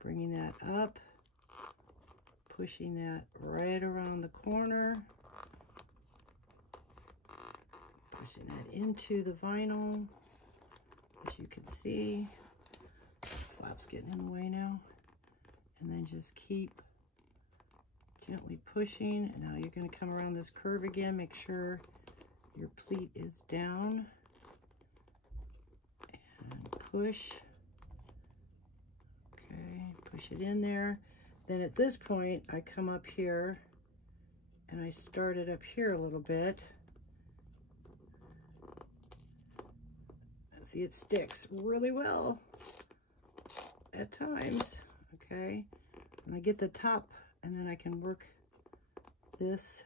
bringing that up, pushing that right around the corner, pushing that into the vinyl, as you can see. The flap's getting in the way now. And then just keep gently pushing. And now you're going to come around this curve again. Make sure your pleat is down. And push. Okay, push it in there. Then at this point, I come up here and I start it up here a little bit. See, it sticks really well at times. Okay, and I get the top, and then I can work this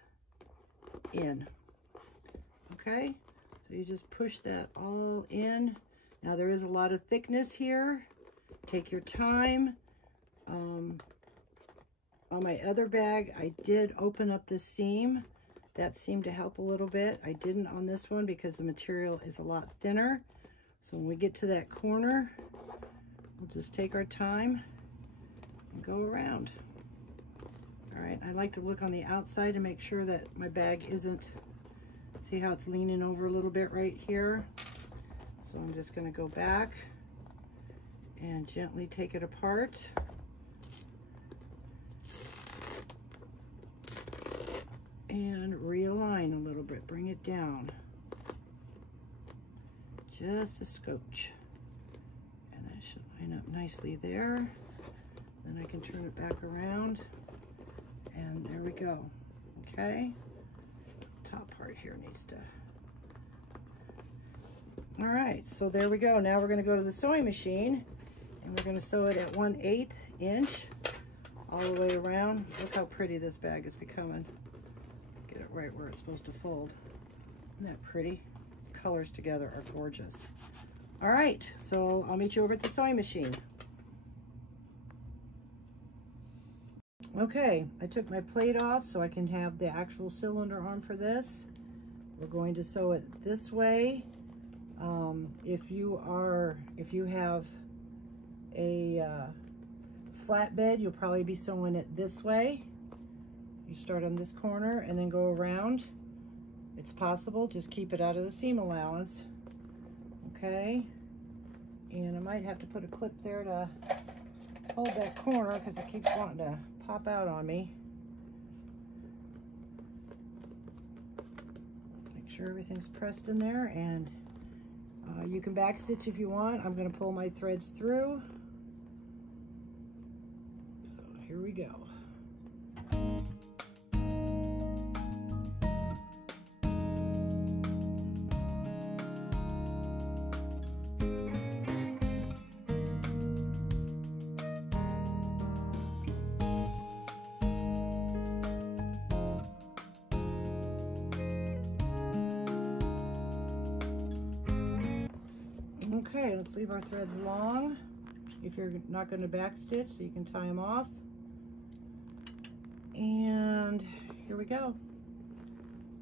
in. Okay, so you just push that all in. Now there is a lot of thickness here. Take your time. On my other bag, I did open up the seam. That seemed to help a little bit. I didn't on this one because the material is a lot thinner. So when we get to that corner, we'll just take our time and go around. All right, I like to look on the outside to make sure that my bag isn't, see how it's leaning over a little bit right here? So I'm just gonna go back and gently take it apart. And realign a little bit, bring it down. Just a scotch. And that should line up nicely there. Then I can turn it back around. And there we go. Okay. Top part here needs to. All right, so there we go. Now we're going to go to the sewing machine and we're going to sew it at 1/8 inch all the way around. Look how pretty this bag is becoming. Get it right where it's supposed to fold. Isn't that pretty? Colors together are gorgeous. All right, so I'll meet you over at the sewing machine. Okay, I took my plate off so I can have the actual cylinder arm for this. We're going to sew it this way. If you have a flatbed, you'll probably be sewing it this way. You start on this corner and then go around. It's possible, just keep it out of the seam allowance. Okay, and I might have to put a clip there to hold that corner because it keeps wanting to pop out on me. sure everything's pressed in there, and you can backstitch if you want. I'm going to pull my threads through. So here we go. Okay, let's leave our threads long if you're not going to backstitch, so you can tie them off. And here we go.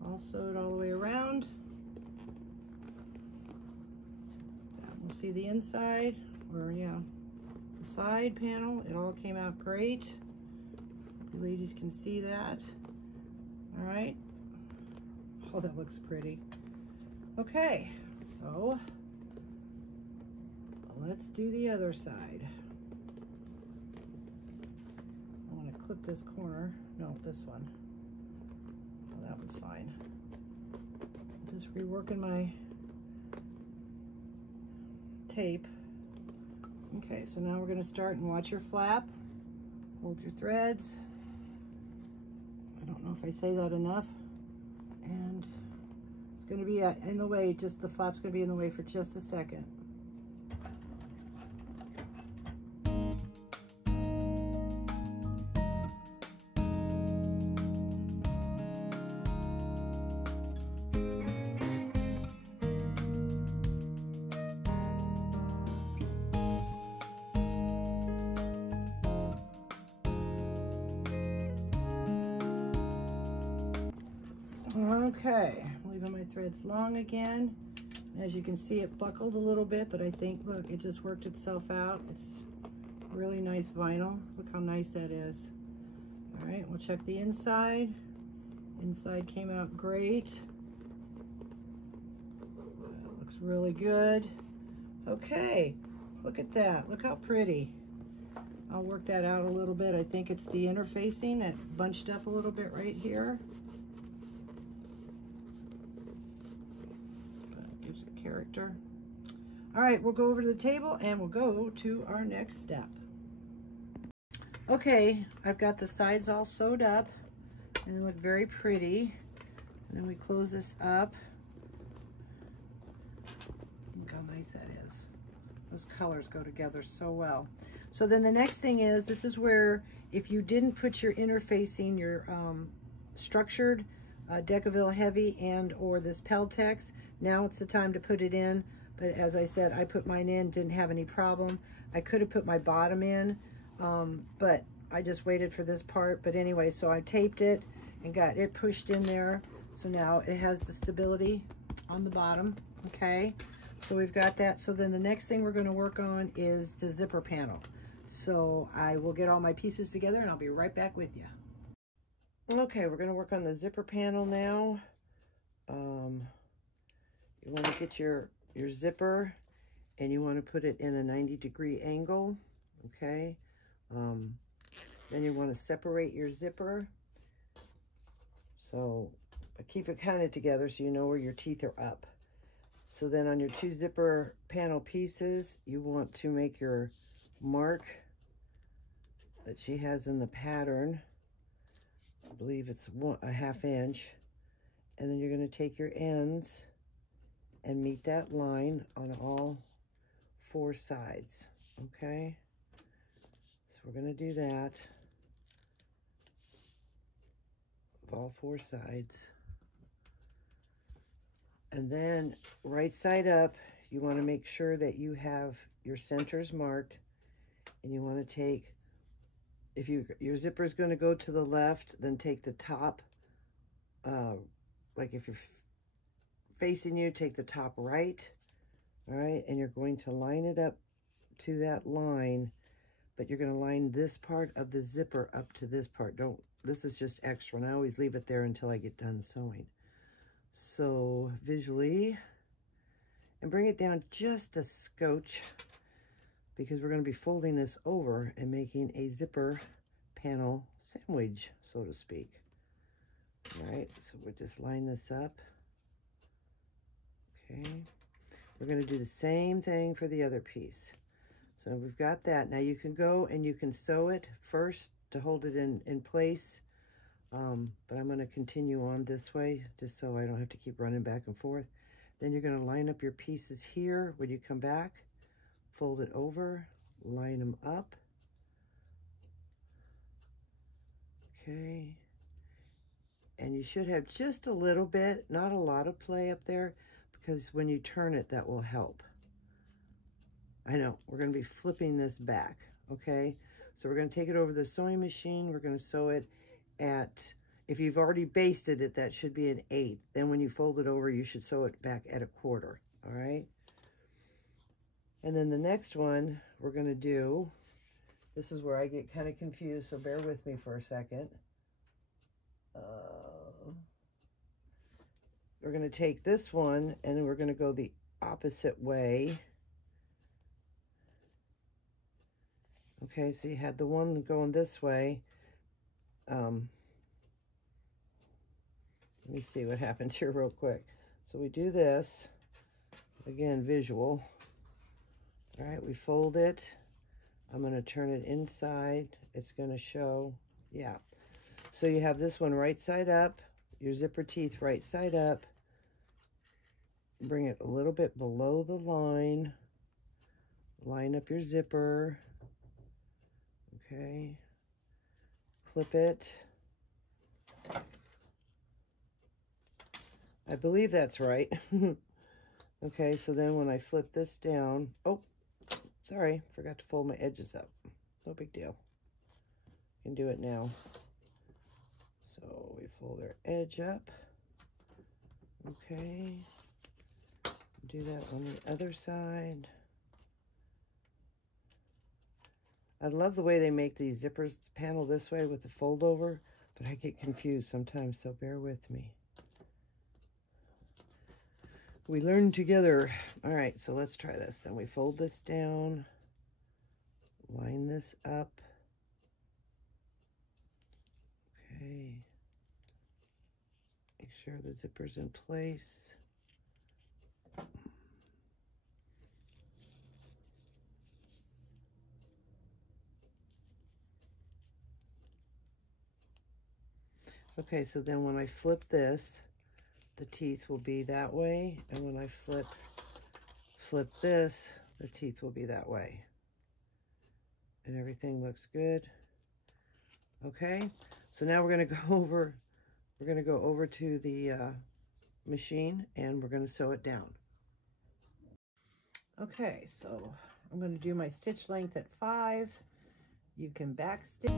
All sewed all the way around. We'll see the inside, or yeah, the side panel. It all came out great. You ladies can see that. All right. Oh, that looks pretty. Okay, so let's do the other side. I want to clip this corner. No, this one. Oh, that one's fine. Just reworking my tape. Okay, so now we're going to start, and watch your flap. Hold your threads. I don't know if I say that enough. And it's going to be in the way, just the flap's going to be in the way for just a second. Okay, leaving my threads long again. As you can see, it buckled a little bit, but I think, look, it just worked itself out. It's really nice vinyl. Look how nice that is. All right, we'll check the inside. Inside came out great. Looks really good. Okay, look at that. Look how pretty. I'll work that out a little bit. I think it's the interfacing that bunched up a little bit right here. Gives it character. All right, we'll go over to the table and we'll go to our next step. Okay, I've got the sides all sewed up and they look very pretty. And then we close this up. Look how nice that is. Those colors go together so well. So then the next thing is, this is where if you didn't put your interfacing, your structured Decaville Heavy and or this Peltex, now it's the time to put it in. But as I said, I put mine in, didn't have any problem. I could have put my bottom in, but I just waited for this part. But anyway, so I taped it and got it pushed in there. So now it has the stability on the bottom, okay? So we've got that. So then the next thing we're gonna work on is the zipper panel. So I will get all my pieces together and I'll be right back with you. Okay, we're gonna work on the zipper panel now. You want to get your zipper and you want to put it in a 90-degree angle, okay? Then you want to separate your zipper. So keep it kind of together so you know where your teeth are up. So then on your two zipper panel pieces, you want to make your mark that she has in the pattern. I believe it's a ½ inch. And then you're going to take your ends and meet that line on all 4 sides, okay? So we're going to do that of all 4 sides. And then right side up, you want to make sure that you have your centers marked, and you want to take, if your zipper is going to go to the left, then take the top, like if you're facing you, take the top right, all right, and you're going to line it up to that line, but you're going to line this part of the zipper up to this part. This is just extra, and I always leave it there until I get done sewing. So visually, and bring it down just a scotch, because we're going to be folding this over and making a zipper panel sandwich, so to speak. All right, so we'll just line this up. Okay. We're going to do the same thing for the other piece. So we've got that. Now you can go and you can sew it first to hold it in place. But I'm going to continue on this way just so I don't have to keep running back and forth. Then you're going to line up your pieces here. When you come back, fold it over, line them up. Okay. And you should have just a little bit, not a lot of play up there, because when you turn it, that will help. I know, we're going to be flipping this back, okay? So we're going to take it over the sewing machine. We're going to sew it at, if you've already basted it, that should be an 1/8. Then when you fold it over, you should sew it back at a 1/4, all right? And then the next one we're going to do, this is where I get kind of confused, so bear with me for a second. We're going to take this one and then we're going to go the opposite way. Okay, so you had the one going this way. Let me see what happens here real quick. So we do this, again, visual. All right, we fold it. I'm going to turn it inside. It's going to show, yeah. So you have this one right side up, your zipper teeth right side up. Bring it a little bit below the line. Line up your zipper. Okay. Clip it. I believe that's right. Okay, so then when I flip this down, oh, sorry, forgot to fold my edges up. No big deal. Can do it now. So we fold our edge up. Okay. Do that on the other side. I love the way they make these zippers panel this way with the fold over, but I get confused sometimes, so bear with me. We learn together. All right, so let's try this. Then we fold this down, line this up. Okay. Make sure the zipper's in place. Okay, so then when I flip this, the teeth will be that way, and when I flip this, the teeth will be that way. And everything looks good. Okay, so now we're going to go over to the machine and we're going to sew it down. Okay, so I'm going to do my stitch length at 5. You can back stitch.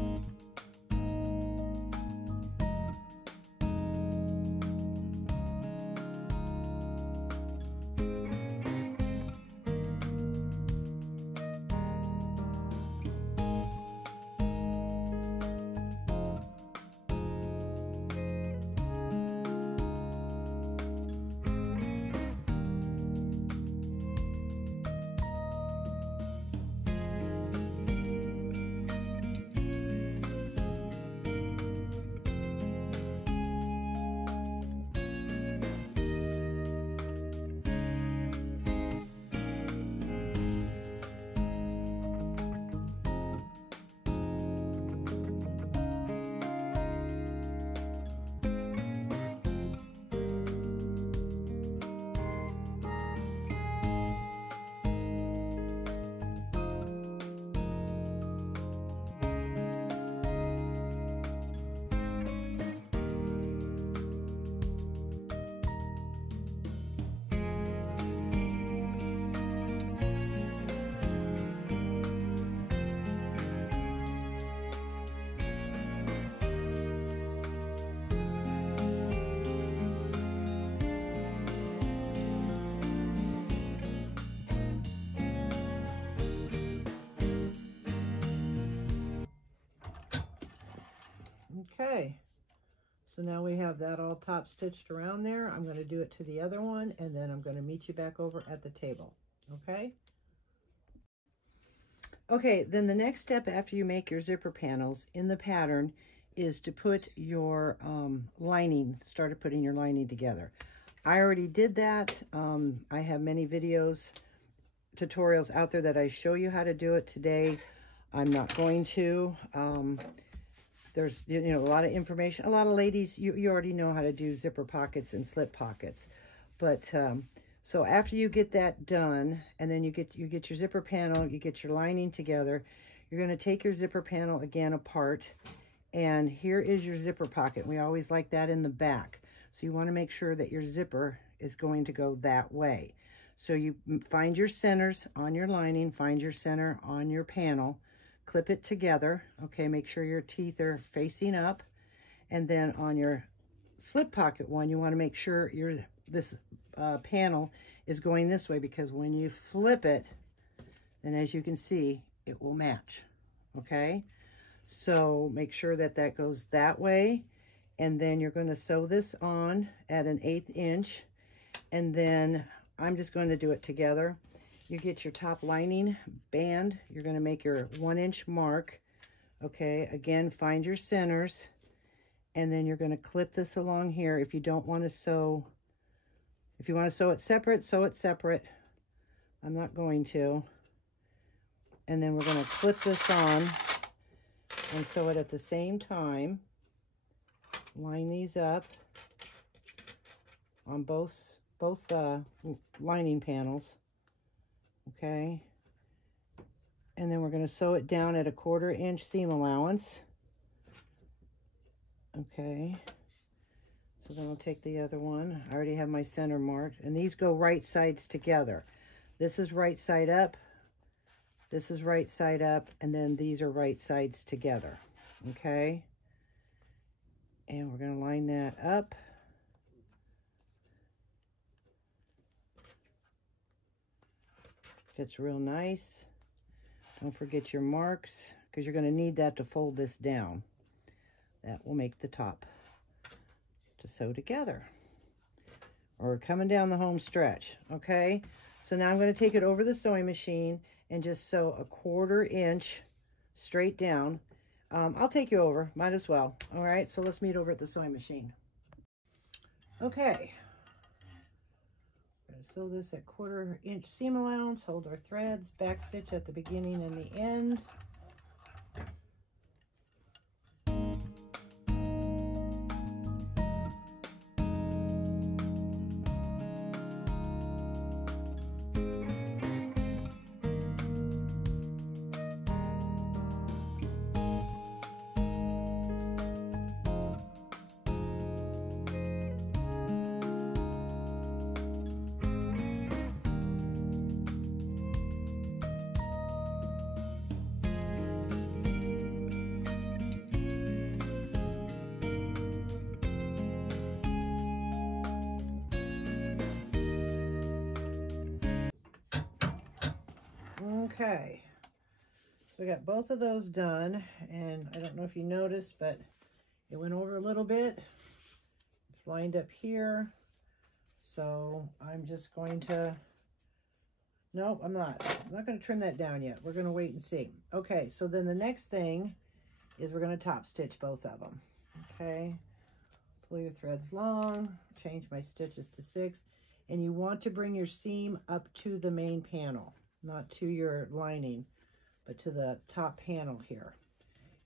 Okay, so now we have that all top stitched around there. I'm going to do it to the other one, and then I'm going to meet you back over at the table. Okay? Okay, then the next step after you make your zipper panels in the pattern is to put your lining, start putting your lining together. I already did that. I have many videos, tutorials out there that I show you how to do it. Today I'm not going to. There's, you know, a lot of information. A lot of ladies, you already know how to do zipper pockets and slip pockets. But so after you get that done, and then you get your zipper panel, you get your lining together, you're going to take your zipper panel again apart, and here is your zipper pocket. We always like that in the back. So you want to make sure that your zipper is going to go that way. So you find your centers on your lining, find your center on your panel, clip it together, okay, make sure your teeth are facing up, and then on your slip pocket one, you want to make sure this panel is going this way, because when you flip it, then as you can see, it will match, okay? So make sure that that goes that way, and then you're going to sew this on at an 1/8 inch, and then I'm just going to do it together. You get your top lining band, you're going to make your 1 inch mark, okay? Again, find your centers, and then you're going to clip this along here. If you don't want to sew, if you want to sew it separate. I'm not going to. And then we're going to clip this on and sew it at the same time. Line these up on both lining panels, okay? And then we're going to sew it down at a 1/4 inch seam allowance, okay? So then I'll take the other one. I already have my center marked, and these go right sides together. This is right side up, this is right side up, and then these are right sides together, okay? And we're going to line that up. Fits real nice. Don't forget your marks, because you're going to need that to fold this down. That will make the top to sew together. Or we're coming down the home stretch, okay? So now I'm going to take it over the sewing machine and just sew a 1/4 inch straight down. I'll take you over, might as well. All right, so let's meet over at the sewing machine. Okay. Sew this at 1/4 inch seam allowance, hold our threads, back stitch at the beginning and the end. Okay, so we got both of those done, and I don't know if you noticed, but it went over a little bit. It's lined up here, so I'm just going to, nope, I'm not going to trim that down yet. We're going to wait and see. Okay, so then the next thing is we're going to top stitch both of them. Okay, pull your threads long, change my stitches to 6, and you want to bring your seam up to the main panel. Not to your lining, but to the top panel here.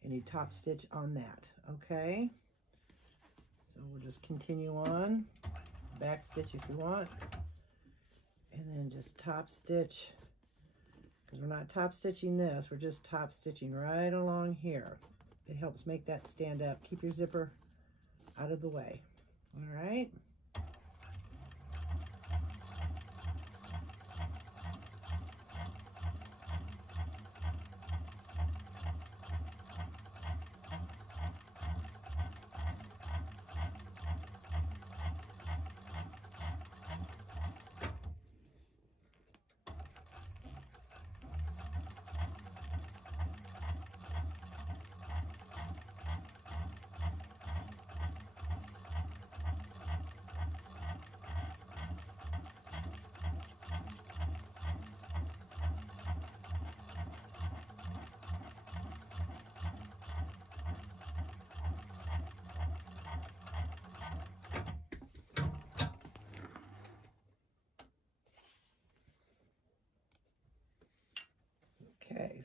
And you top stitch on that, okay? So we'll just continue on. Back stitch if you want. And then just top stitch, because we're not top stitching this, we're just top stitching right along here. It helps make that stand up. Keep your zipper out of the way, all right?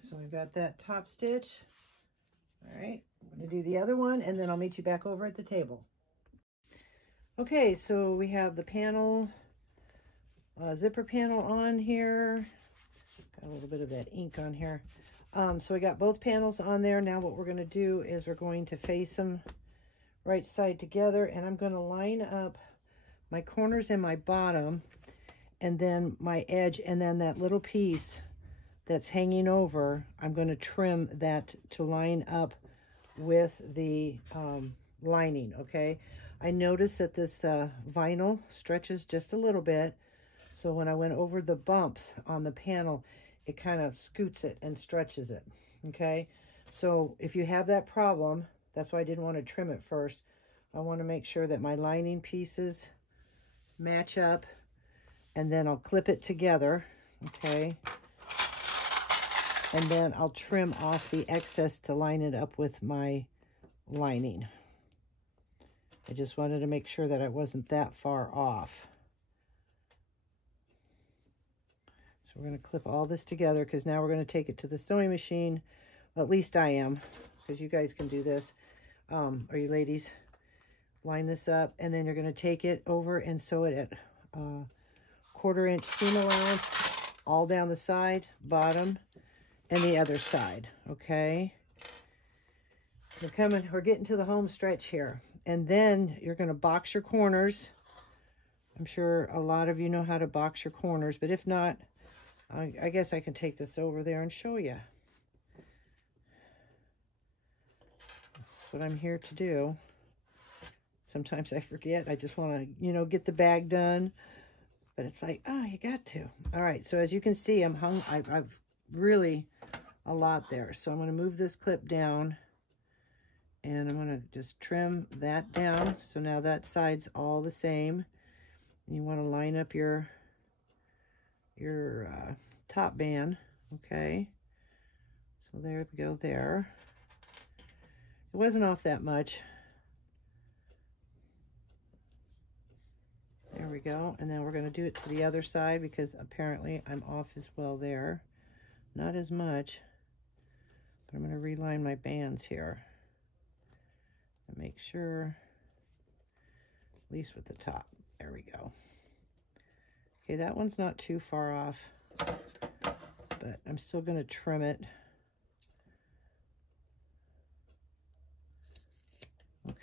so we've got that top stitch. All right, I'm going to do the other one, and then I'll meet you back over at the table. Okay, so we have the panel, zipper panel on here. Got a little bit of that ink on here. So we got both panels on there. Now what we're going to do is we're going to face them right side together, and I'm going to line up my corners and my bottom, and then my edge, and then that little piece that's hanging over, I'm going to trim that to line up with the lining, okay? I noticed that this vinyl stretches just a little bit, so when I went over the bumps on the panel, it kind of scoots it and stretches it, okay? So if you have that problem, that's why I didn't want to trim it first. I want to make sure that my lining pieces match up, and then I'll clip it together, okay? And then I'll trim off the excess to line it up with my lining. I just wanted to make sure that I wasn't that far off. So we're going to clip all this together, because now we're going to take it to the sewing machine. Well, at least I am, because you guys can do this. Or you ladies, line this up, and then you're going to take it over and sew it at 1/4 inch seam allowance, all down the side, bottom, and the other side, okay? We're getting to the home stretch here. And then you're going to box your corners. I'm sure a lot of you know how to box your corners, but if not, I guess I can take this over there and show you. That's what I'm here to do. Sometimes I forget. I just want to, you know, get the bag done. But it's like, oh, you got to. All right, so as you can see, I've really a lot there. So I'm going to move this clip down, and I'm going to just trim that down. So now that side's all the same. You want to line up your top band, okay? So there we go there. It wasn't off that much. There we go. And then we're going to do it to the other side, because apparently I'm off as well there. Not as much, but I'm going to reline my bands here and make sure, at least with the top. There we go. Okay, that one's not too far off, but I'm still going to trim it.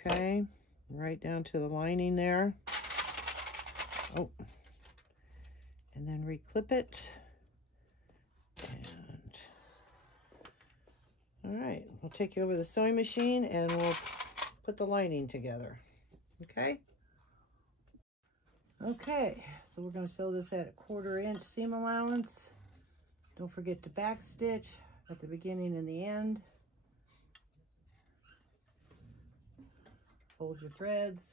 Okay, right down to the lining there. Oh, and then reclip it. And all right, we'll take you over the sewing machine and we'll put the lining together. Okay? Okay, so we're going to sew this at 1/4 inch seam allowance. Don't forget to back stitch at the beginning and the end. Fold your threads.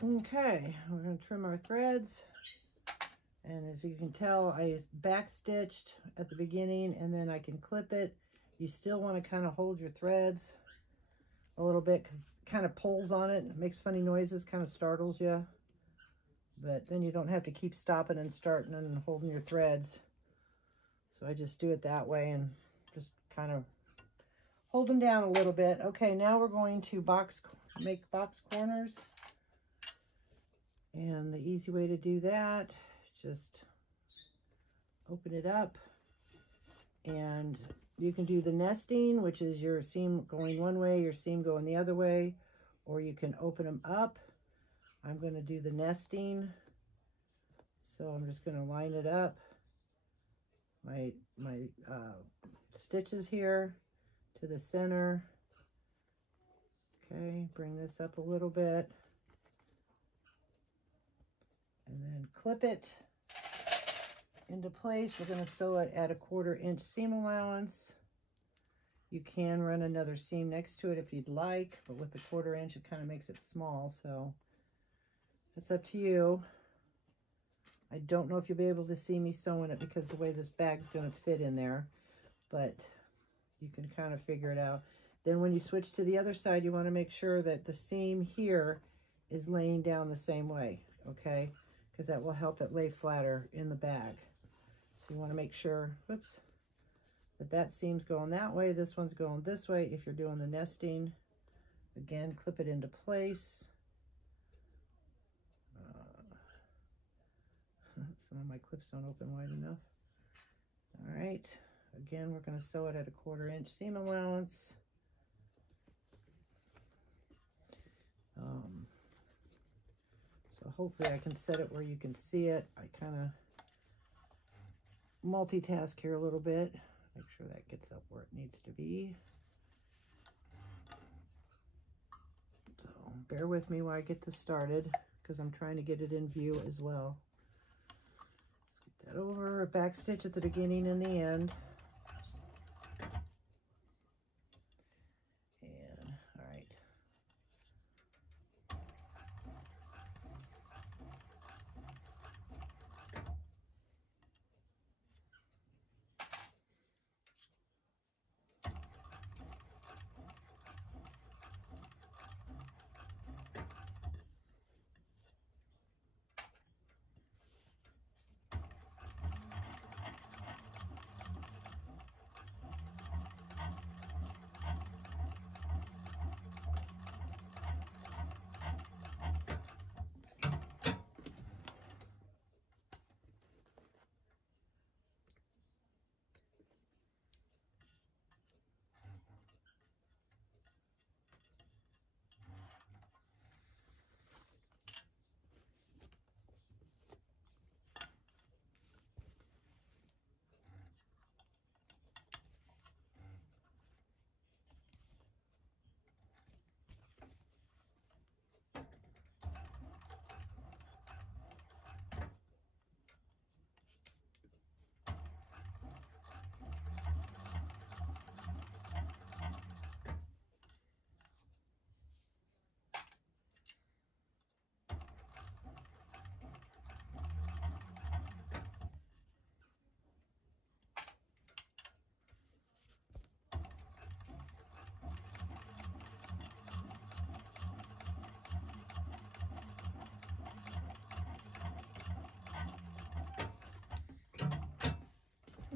Okay, we're going to trim our threads, and as you can tell, I back stitched at the beginning, and then I can clip it. You still want to kind of hold your threads a little bit, cause it kind of pulls on it, makes funny noises, kind of startles you, but then you don't have to keep stopping and starting and holding your threads. So I just do it that way and just kind of hold them down a little bit. Okay, now we're going to make box corners. And the easy way to do that is just open it up, and you can do the nesting, which is your seam going one way, your seam going the other way, or you can open them up. I'm going to do the nesting, so I'm just going to line it up. My stitches here to the center. Okay, bring this up a little bit. And then clip it into place. We're going to sew it at a 1/4 inch seam allowance. You can run another seam next to it if you'd like, but with the 1/4 inch, it kind of makes it small, so that's up to you. I don't know if you'll be able to see me sewing it because the way this bag's going to fit in there, but you can kind of figure it out. Then when you switch to the other side, you want to make sure that the seam here is laying down the same way, okay? Because that will help it lay flatter in the bag. So you want to make sure, whoops, that seam's going that way, this one's going this way. If you're doing the nesting, again, clip it into place. Some of my clips don't open wide enough. All right, again, we're going to sew it at a 1/4 inch seam allowance. So hopefully I can set it where you can see it. I kind of multitask here a little bit. Make sure that gets up where it needs to be. So bear with me while I get this started because I'm trying to get it in view as well. Let's get that over. A back stitch at the beginning and the end. And all right.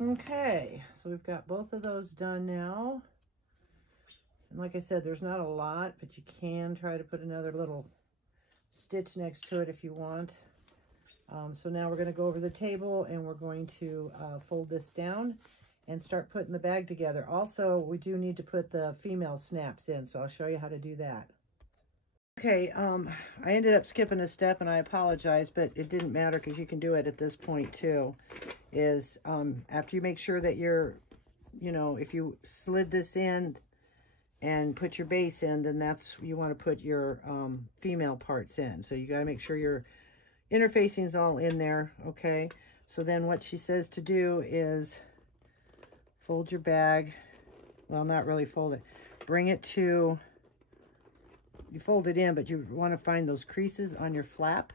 Okay, so we've got both of those done now. And like I said, there's not a lot, but you can try to put another little stitch next to it if you want. So now we're going to go over the table and we're going to fold this down and start putting the bag together. Also, we do need to put the female snaps in, so I'll show you how to do that. Okay, I ended up skipping a step and I apologize, but it didn't matter because you can do it at this point too. Is after you make sure that you're, if you slid this in and put your base in, then you want to put your female parts in. So you got to make sure your interfacing is all in there, okay? So then what she says to do is fold your bag. Well, not really fold it. Bring it to, you fold it in, but you want to find those creases on your flap.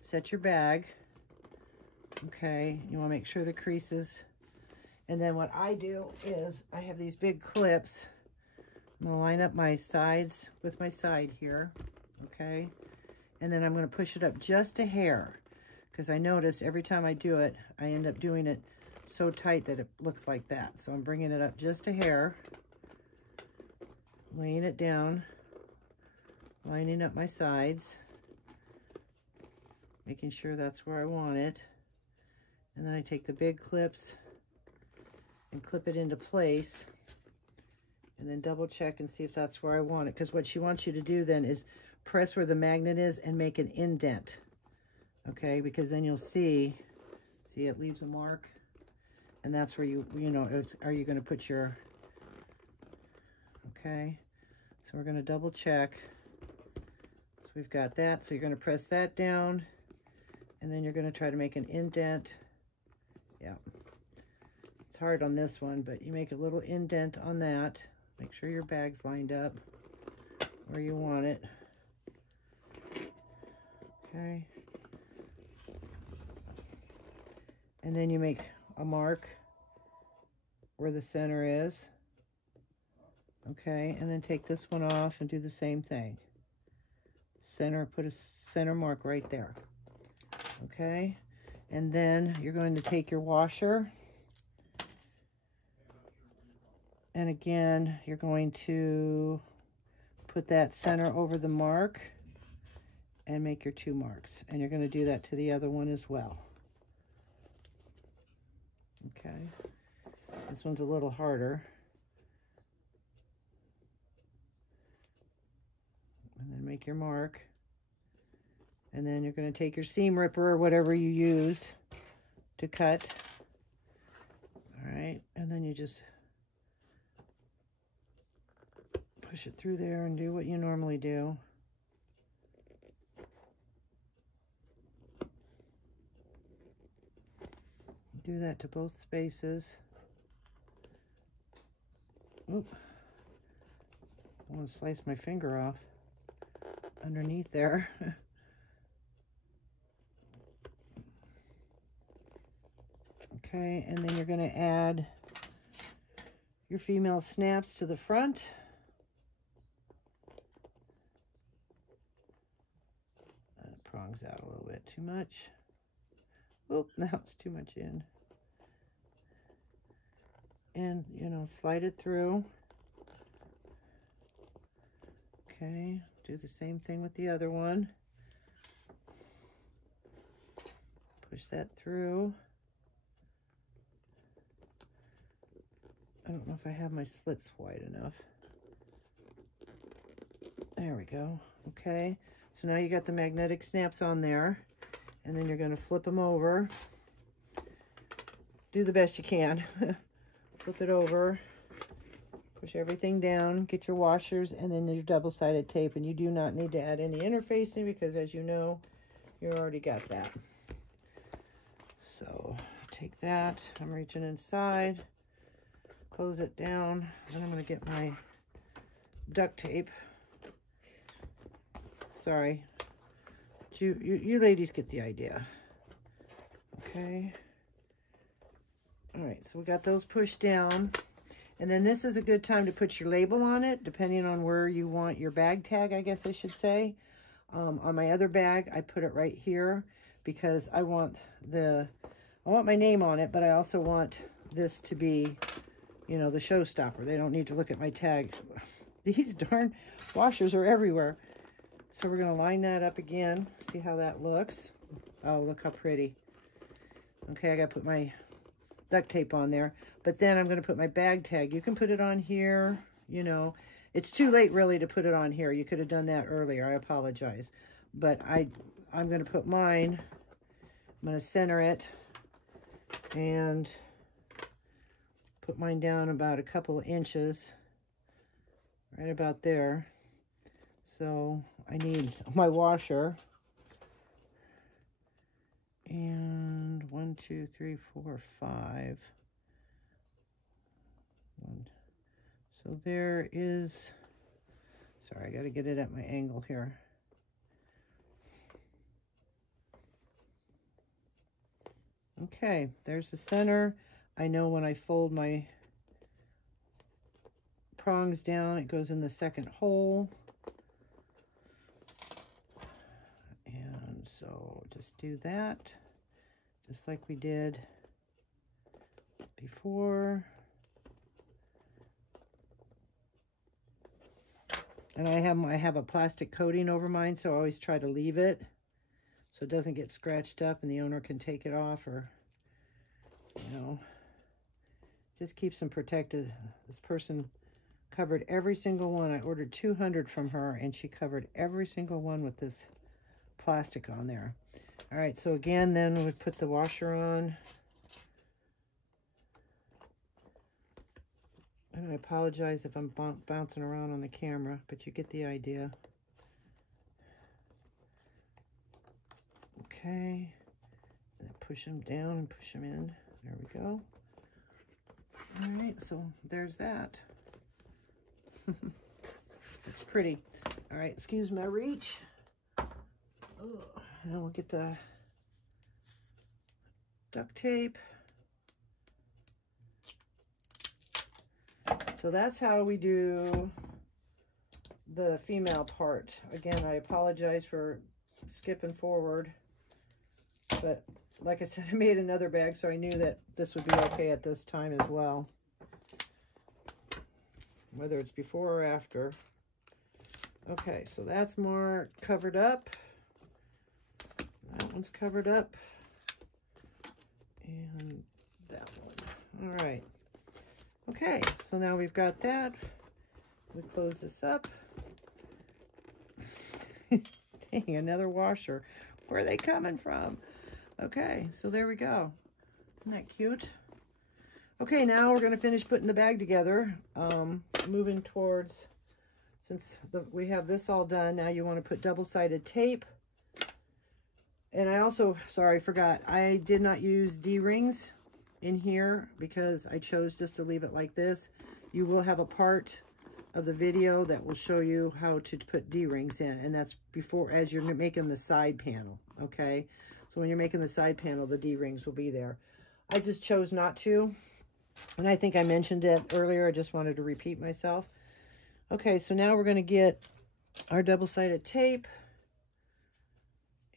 Set your bag. Okay, you want to make sure the creases. And then what I do is I have these big clips. I'm going to line up my sides with my side here. Okay, and then I'm going to push it up just a hair because I notice every time I do it, I end up doing it so tight that it looks like that. So I'm bringing it up just a hair, laying it down, lining up my sides, making sure that's where I want it. And then I take the big clips and clip it into place and then double check and see if that's where I want it. Because what she wants you to do then is press where the magnet is and make an indent. Okay, because then you'll see it leaves a mark. And that's where are you going to put your, okay. So we're going to double check. So we've got that. So you're going to press that down And then you're going to try to make an indent. Yeah. It's hard on this one, but you make a little indent on that. Make sure your bag's lined up where you want it. Okay. And then you make a mark where the center is. Okay, and then take this one off and do the same thing. Center, put a center mark right there. Okay, and then you're going to take your washer, and again you're going to put that center over the mark and make your 2 marks, and you're going to do that to the other one as well. Okay, this one's a little harder. And then make your mark. And then you're going to take your seam ripper or whatever you use to cut. All right, and then you just push it through there and do what you normally do. Do that to both spaces. Oop. I want to slice my finger off underneath there. Okay, and then you're going to add your female snaps to the front. That prongs out a little bit too much. Oop, now it's too much in. And, you know, slide it through. Okay, do the same thing with the other one. Push that through. I don't know if I have my slits wide enough. There we go. Okay, so now you got the magnetic snaps on there, and then you're going to flip them over. Do the best you can. Flip it over. Push everything down, get your washers, and then your double-sided tape. And you do not need to add any interfacing because, as you know, you already got that. So take that. I'm reaching inside. Close it down. And I'm going to get my duct tape. Sorry. You ladies get the idea. Okay. All right, so we got those pushed down. And then this is a good time to put your label on it, depending on where you want your bag tag, I guess I should say. On my other bag, I put it right here because I want my name on it, but I also want this to be, you know, the showstopper. They don't need to look at my tag. These darn washers are everywhere. So we're going to line that up again, see how that looks. Oh, look how pretty. Okay, I got to put my duct tape on there, but then I'm going to put my bag tag. You can put it on here, you know. It's too late really to put it on here. You could have done that earlier. I apologize. But I'm going to put mine. I'm going to center it and put mine down about a couple of inches, right about there. So I need my washer. And 1, 2, 3, 4, 5. So there is, sorry, I got to get it at my angle here. Okay, there's the center. I know when I fold my prongs down, it goes in the second hole. And so just do that, just like we did before. And I have a plastic coating over mine, so I always try to leave it so it doesn't get scratched up and the owner can take it off, or, you know, just keeps them protected. This person covered every single one. I ordered 200 from her, and she covered every single one with this plastic on there. All right, so again, then we put the washer on. And I apologize if I'm bouncing around on the camera, but you get the idea. Okay, push them down and push them in. There we go. All right, so there's that. It's pretty. All right, excuse my reach. Now we'll get the duct tape. So that's how we do the female part. Again, I apologize for skipping forward, but like I said, I made another bag, so I knew that this would be okay at this time as well, whether it's before or after. Okay, so that's more covered up. That one's covered up. And that one. All right. Okay, so now we've got that. We close this up. Dang, another washer. Where are they coming from? Okay, so there we go. Isn't that cute? Okay, now we're going to finish putting the bag together. Moving towards, since we have this all done, now you want to put double-sided tape. And I also, sorry, forgot, I did not use D-rings in here because I chose just to leave it like this. You will have a part of the video that will show you how to put D-rings in, and that's before, as you're making the side panel, okay? So when you're making the side panel, the D-rings will be there. I just chose not to, and I think I mentioned it earlier. I just wanted to repeat myself. Okay, so now we're going to get our double-sided tape,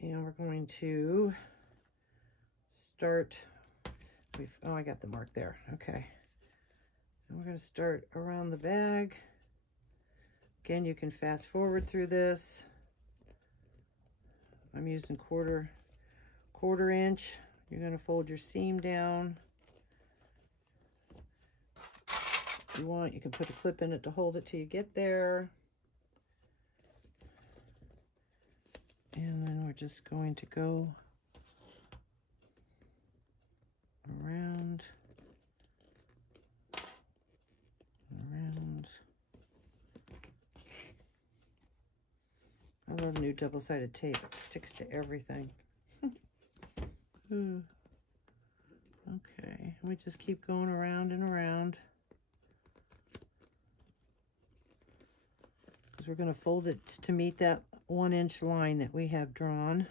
and we're going to start. Oh, I got the mark there. Okay. And we're going to start around the bag. Again, you can fast forward through this. I'm using quarter inch. You're going to fold your seam down. If you want, you can put a clip in it to hold it till you get there. And then we're just going to go around, around. I love new double-sided tape. It sticks to everything. Okay, we just keep going around and around, because we're going to fold it to meet that 1-inch line that we have drawn.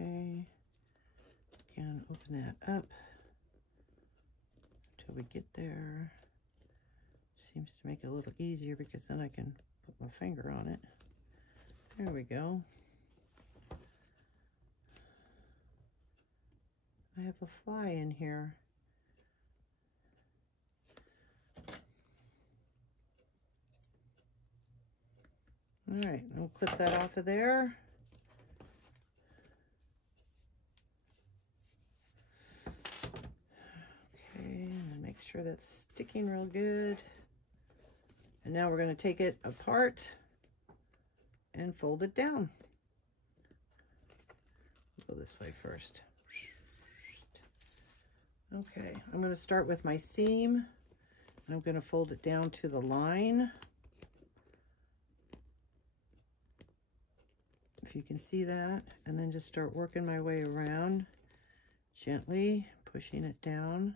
Okay, again, open that up until we get there. Seems to make it a little easier because then I can put my finger on it. There we go. I have a fly in here. All right, we'll clip that off of there. Okay, and make sure that's sticking real good. And now we're going to take it apart and fold it down. Go this way first. Okay, I'm going to start with my seam, and I'm going to fold it down to the line. If you can see that, and then just start working my way around, gently pushing it down.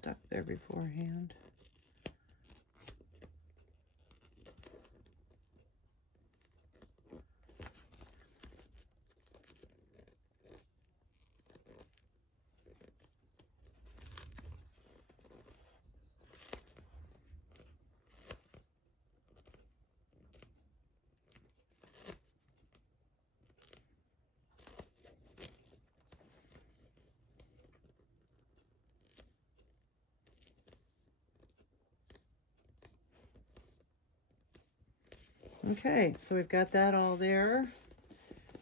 Stuck there beforehand. Okay, so we've got that all there.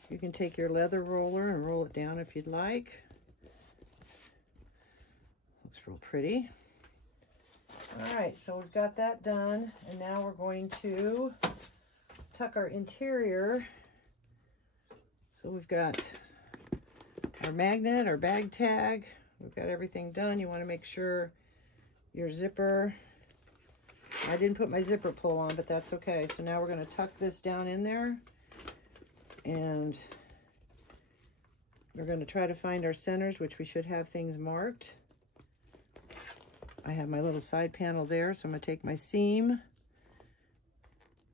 You can take your leather roller and roll it down if you'd like. Looks real pretty. All right, so we've got that done, and now we're going to tuck our interior. So we've got our magnet, our bag tag. We've got everything done. You want to make sure your zipper, I didn't put my zipper pull on, but that's okay. So now we're going to tuck this down in there, and we're going to try to find our centers, which we should have things marked. I have my little side panel there, so I'm going to take my seam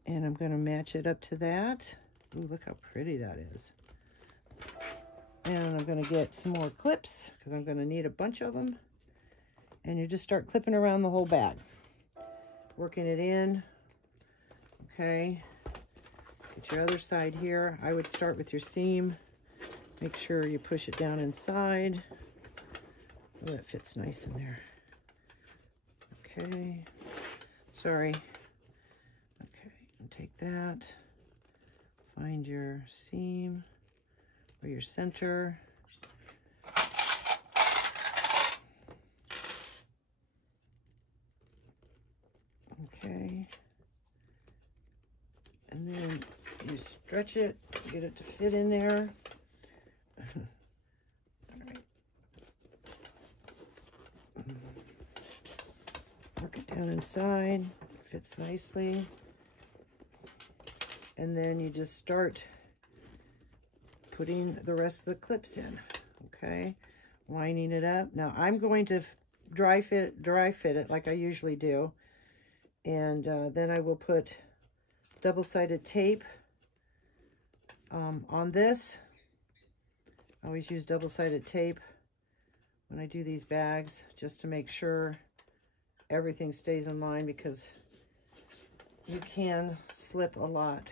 and I'm going to match it up to that. Ooh, look how pretty that is. And I'm going to get some more clips because I'm going to need a bunch of them. And you just start clipping around the whole bag, working it in. Okay, get your other side here. I would start with your seam. Make sure you push it down inside. Oh, that fits nice in there. Okay, sorry. Okay, and take that. Find your seam or your center. Okay, and then you stretch it, get it to fit in there. All right. Work it down inside, fits nicely. And then you just start putting the rest of the clips in, okay? Lining it up. Now I'm going to dry fit it like I usually do. And then I will put double-sided tape on this. I always use double-sided tape when I do these bags, just to make sure everything stays in line, because you can slip a lot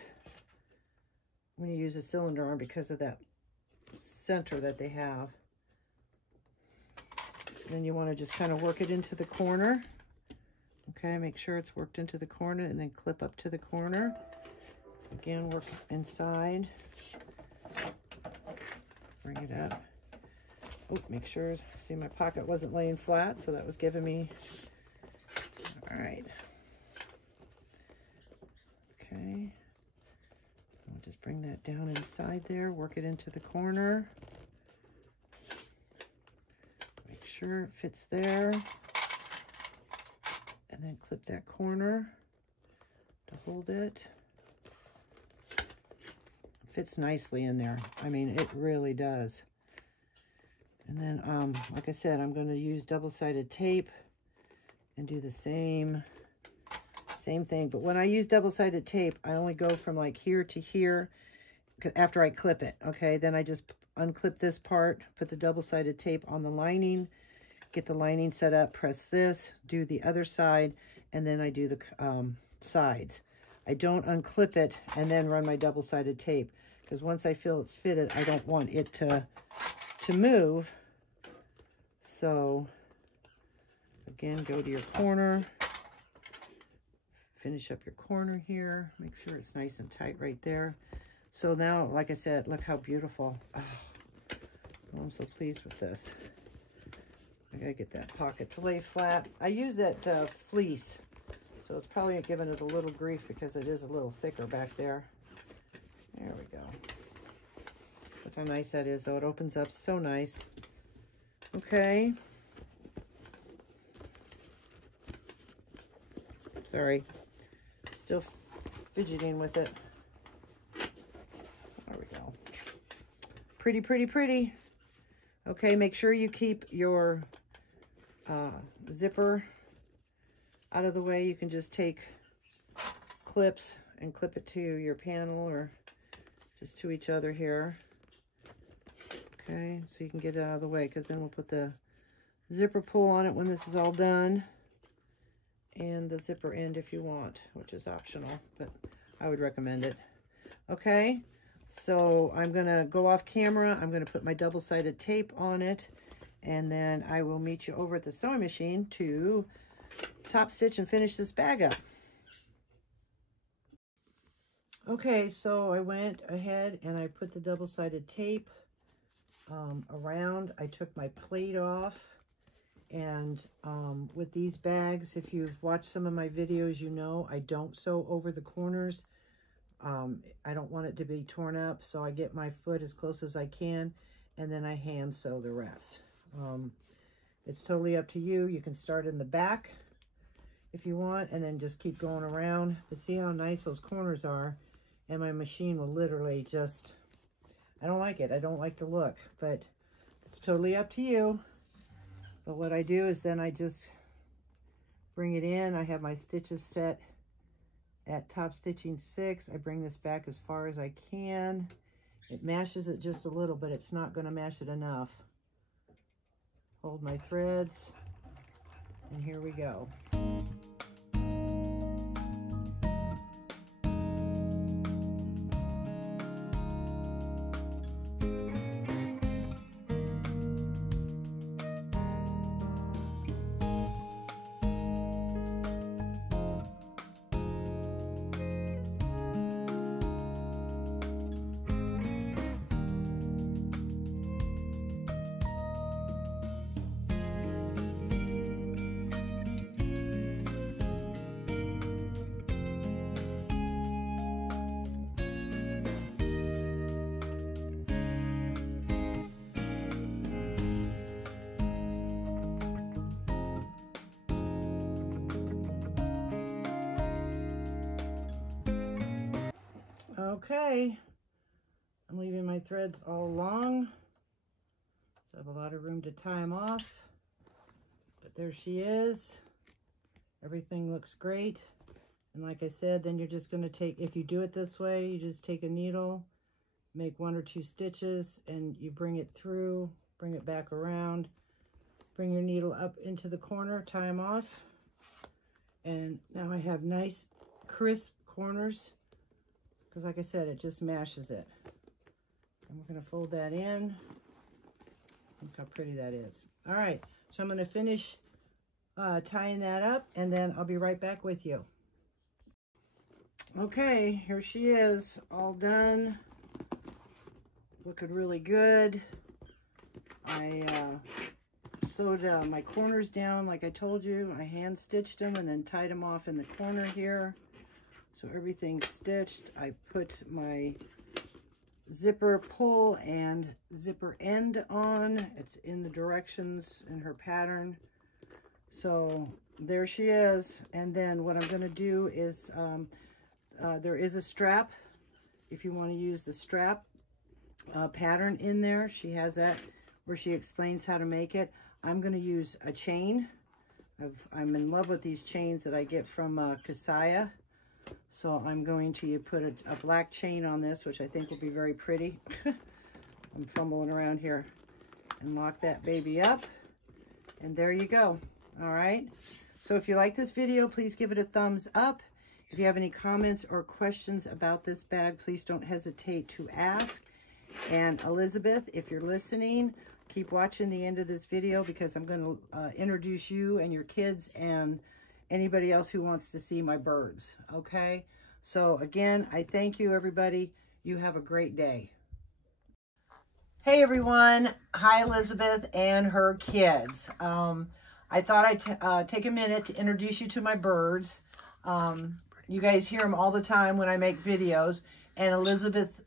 when you use a cylinder arm because of that center that they have. Then you want to just kind of work it into the corner. Okay, make sure it's worked into the corner, and then clip up to the corner. Again, work inside. Bring it up. Oh, make sure, see, my pocket wasn't laying flat, so that was giving me, all right. Okay, I'll just bring that down inside there, work it into the corner. Make sure it fits there. And then clip that corner to hold it. It fits nicely in there. I mean, it really does. And then, like I said, I'm going to use double-sided tape and do the same thing. But when I use double-sided tape, I only go from like here to here after I clip it. Okay, then I just unclip this part, put the double-sided tape on the lining, get the lining set up, press this, do the other side, and then I do the sides. I don't unclip it and then run my double-sided tape, because once I feel it's fitted, I don't want it to move. So again, go to your corner, finish up your corner here, make sure it's nice and tight right there. So now, like I said, look how beautiful. Oh, I'm so pleased with this. I gotta get that pocket to lay flat. I use that fleece, so it's probably giving it a little grief because it is a little thicker back there. There we go. Look how nice that is, though. It opens up so nice. Okay. Sorry. Still fidgeting with it. There we go. Pretty, pretty, pretty. Okay, make sure you keep your zipper out of the way. You can just take clips and clip it to your panel or just to each other here. Okay, so you can get it out of the way, because then we'll put the zipper pull on it when this is all done, and the zipper end if you want, which is optional, but I would recommend it. Okay, so I'm gonna go off camera. I'm gonna put my double-sided tape on it, and then I will meet you over at the sewing machine to top stitch and finish this bag up. Okay, so I went ahead and I put the double-sided tape around. I took my plate off, and with these bags, if you've watched some of my videos, you know I don't sew over the corners. I don't want it to be torn up, so I get my foot as close as I can, and then I hand sew the rest. It's totally up to you. You can start in the back if you want, and then just keep going around. But see how nice those corners are, and my machine will literally just, I don't like it. I don't like the look, but it's totally up to you. But what I do is then I just bring it in. I have my stitches set at top stitching 6. I bring this back as far as I can. It mashes it just a little, but it's not going to mash it enough. Hold my threads, and here we go. Okay, I'm leaving my threads all along, so I have a lot of room to tie them off, but there she is. Everything looks great, and like I said, then you're just going to take, if you do it this way, you just take a needle, make 1 or 2 stitches, and you bring it through, bring it back around, bring your needle up into the corner, tie them off, and now I have nice crisp corners. Because like I said, it just mashes it. And we're going to fold that in. Look how pretty that is. All right, so I'm going to finish tying that up, and then I'll be right back with you. Okay, here she is, all done. Looking really good. I sewed my corners down like I told you. I hand stitched them and then tied them off in the corner here. So everything's stitched. I put my zipper pull and zipper end on. It's in the directions in her pattern. So there she is. And then what I'm going to do is, there is a strap. If you want to use the strap pattern in there, she has that where she explains how to make it. I'm going to use a chain. I'm in love with these chains that I get from Kasaya. So I'm going to put a black chain on this, which I think will be very pretty. I'm fumbling around here, and lock that baby up. And there you go. All right. So if you like this video, please give it a thumbs up. If you have any comments or questions about this bag, please don't hesitate to ask. And Elizabeth, if you're listening, keep watching the end of this video, because I'm going to introduce you and your kids and anybody else who wants to see my birds. Okay, so again, I thank you, everybody. You have a great day. Hey everyone, hi Elizabeth and her kids. I thought I'd take a minute to introduce you to my birds. You guys hear them all the time when I make videos, and Elizabeth's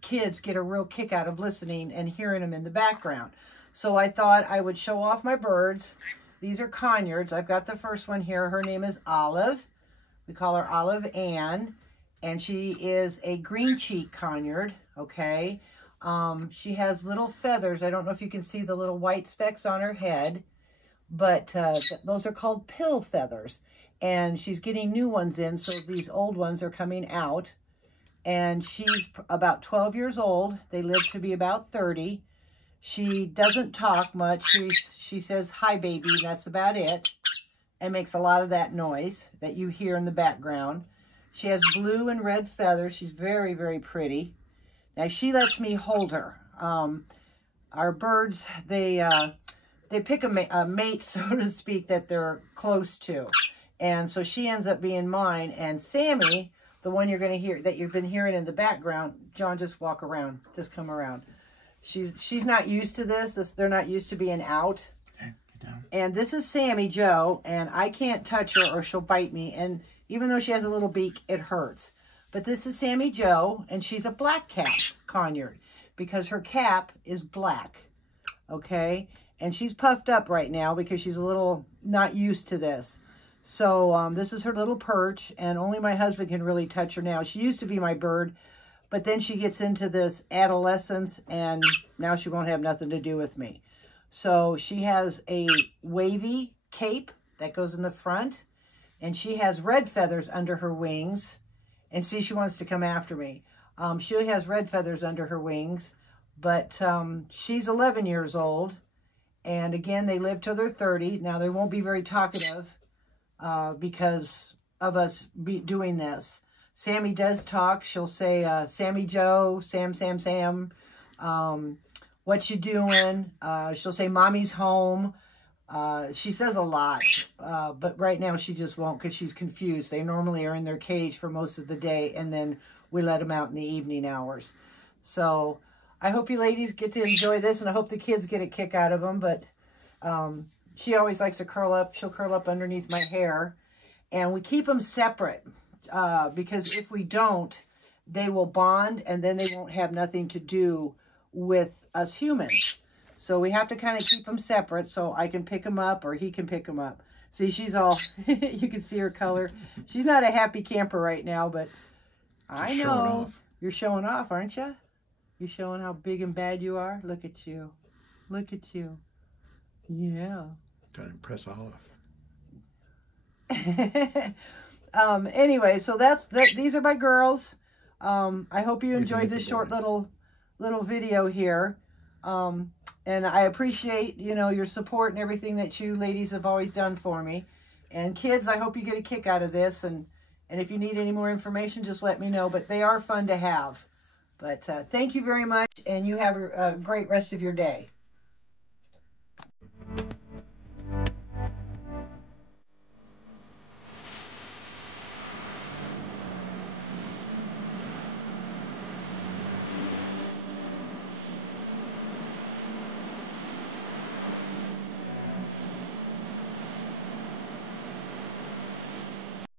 kids get a real kick out of listening and hearing them in the background. So I thought I would show off my birds. These are conures. I've got the first one here. Her name is Olive. We call her Olive Ann, and she is a green cheek conure, okay? She has little feathers. I don't know if you can see the little white specks on her head, but those are called pill feathers. And she's getting new ones in, so these old ones are coming out. And she's about 12 years old. They live to be about 30. She doesn't talk much. She says, hi, baby, and that's about it. And makes a lot of that noise that you hear in the background. She has blue and red feathers. She's very, very pretty. Now, she lets me hold her. Our birds, they pick a mate, so to speak, that they're close to. And so she ends up being mine. And Sammy the one you're going to hear, that you've been hearing in the background. John, just walk around. Just come around. She's not used to this. They're not used to being out. Okay, get down. And this is Sammy Joe, and I can't touch her or she'll bite me. And even though she has a little beak, it hurts. But this is Sammy Joe, and she's a black cat conure because her cap is black. Okay? And she's puffed up right now because she's a little not used to this. So this is her little perch, and only my husband can really touch her now. She used to be my bird, but then she gets into this adolescence, and now she won't have nothing to do with me. So she has a wavy cape that goes in the front, and she has red feathers under her wings. And see, she wants to come after me. She has red feathers under her wings, but she's 11 years old. And again, they live till they're 30. Now, they won't be very talkative because of us doing this. Sammy does talk. She'll say, Sammy Joe, Sam. What you doing? She'll say, Mommy's home. She says a lot, but right now she just won't because she's confused. They normally are in their cage for most of the day, and then we let them out in the evening hours. So I hope you ladies get to enjoy this, and I hope the kids get a kick out of them. But she always likes to curl up. She'll curl up underneath my hair, and we keep them separate because if we don't, they will bond, and then they won't have nothing to do with us humans. So we have to kind of keep them separate so I can pick them up or he can pick them up. See, she's all, you can see her color. She's not a happy camper right now, but I know. You're showing off, aren't you? You're showing how big and bad you are. Look at you. Look at you. Yeah. Trying to impress Olive. Anyway, so these are my girls. I hope you enjoyed this short little video here. And I appreciate, you know, your support and everything that you ladies have always done for me. And kids, I hope you get a kick out of this. And if you need any more information, just let me know. But they are fun to have. But thank you very much. And you have a great rest of your day.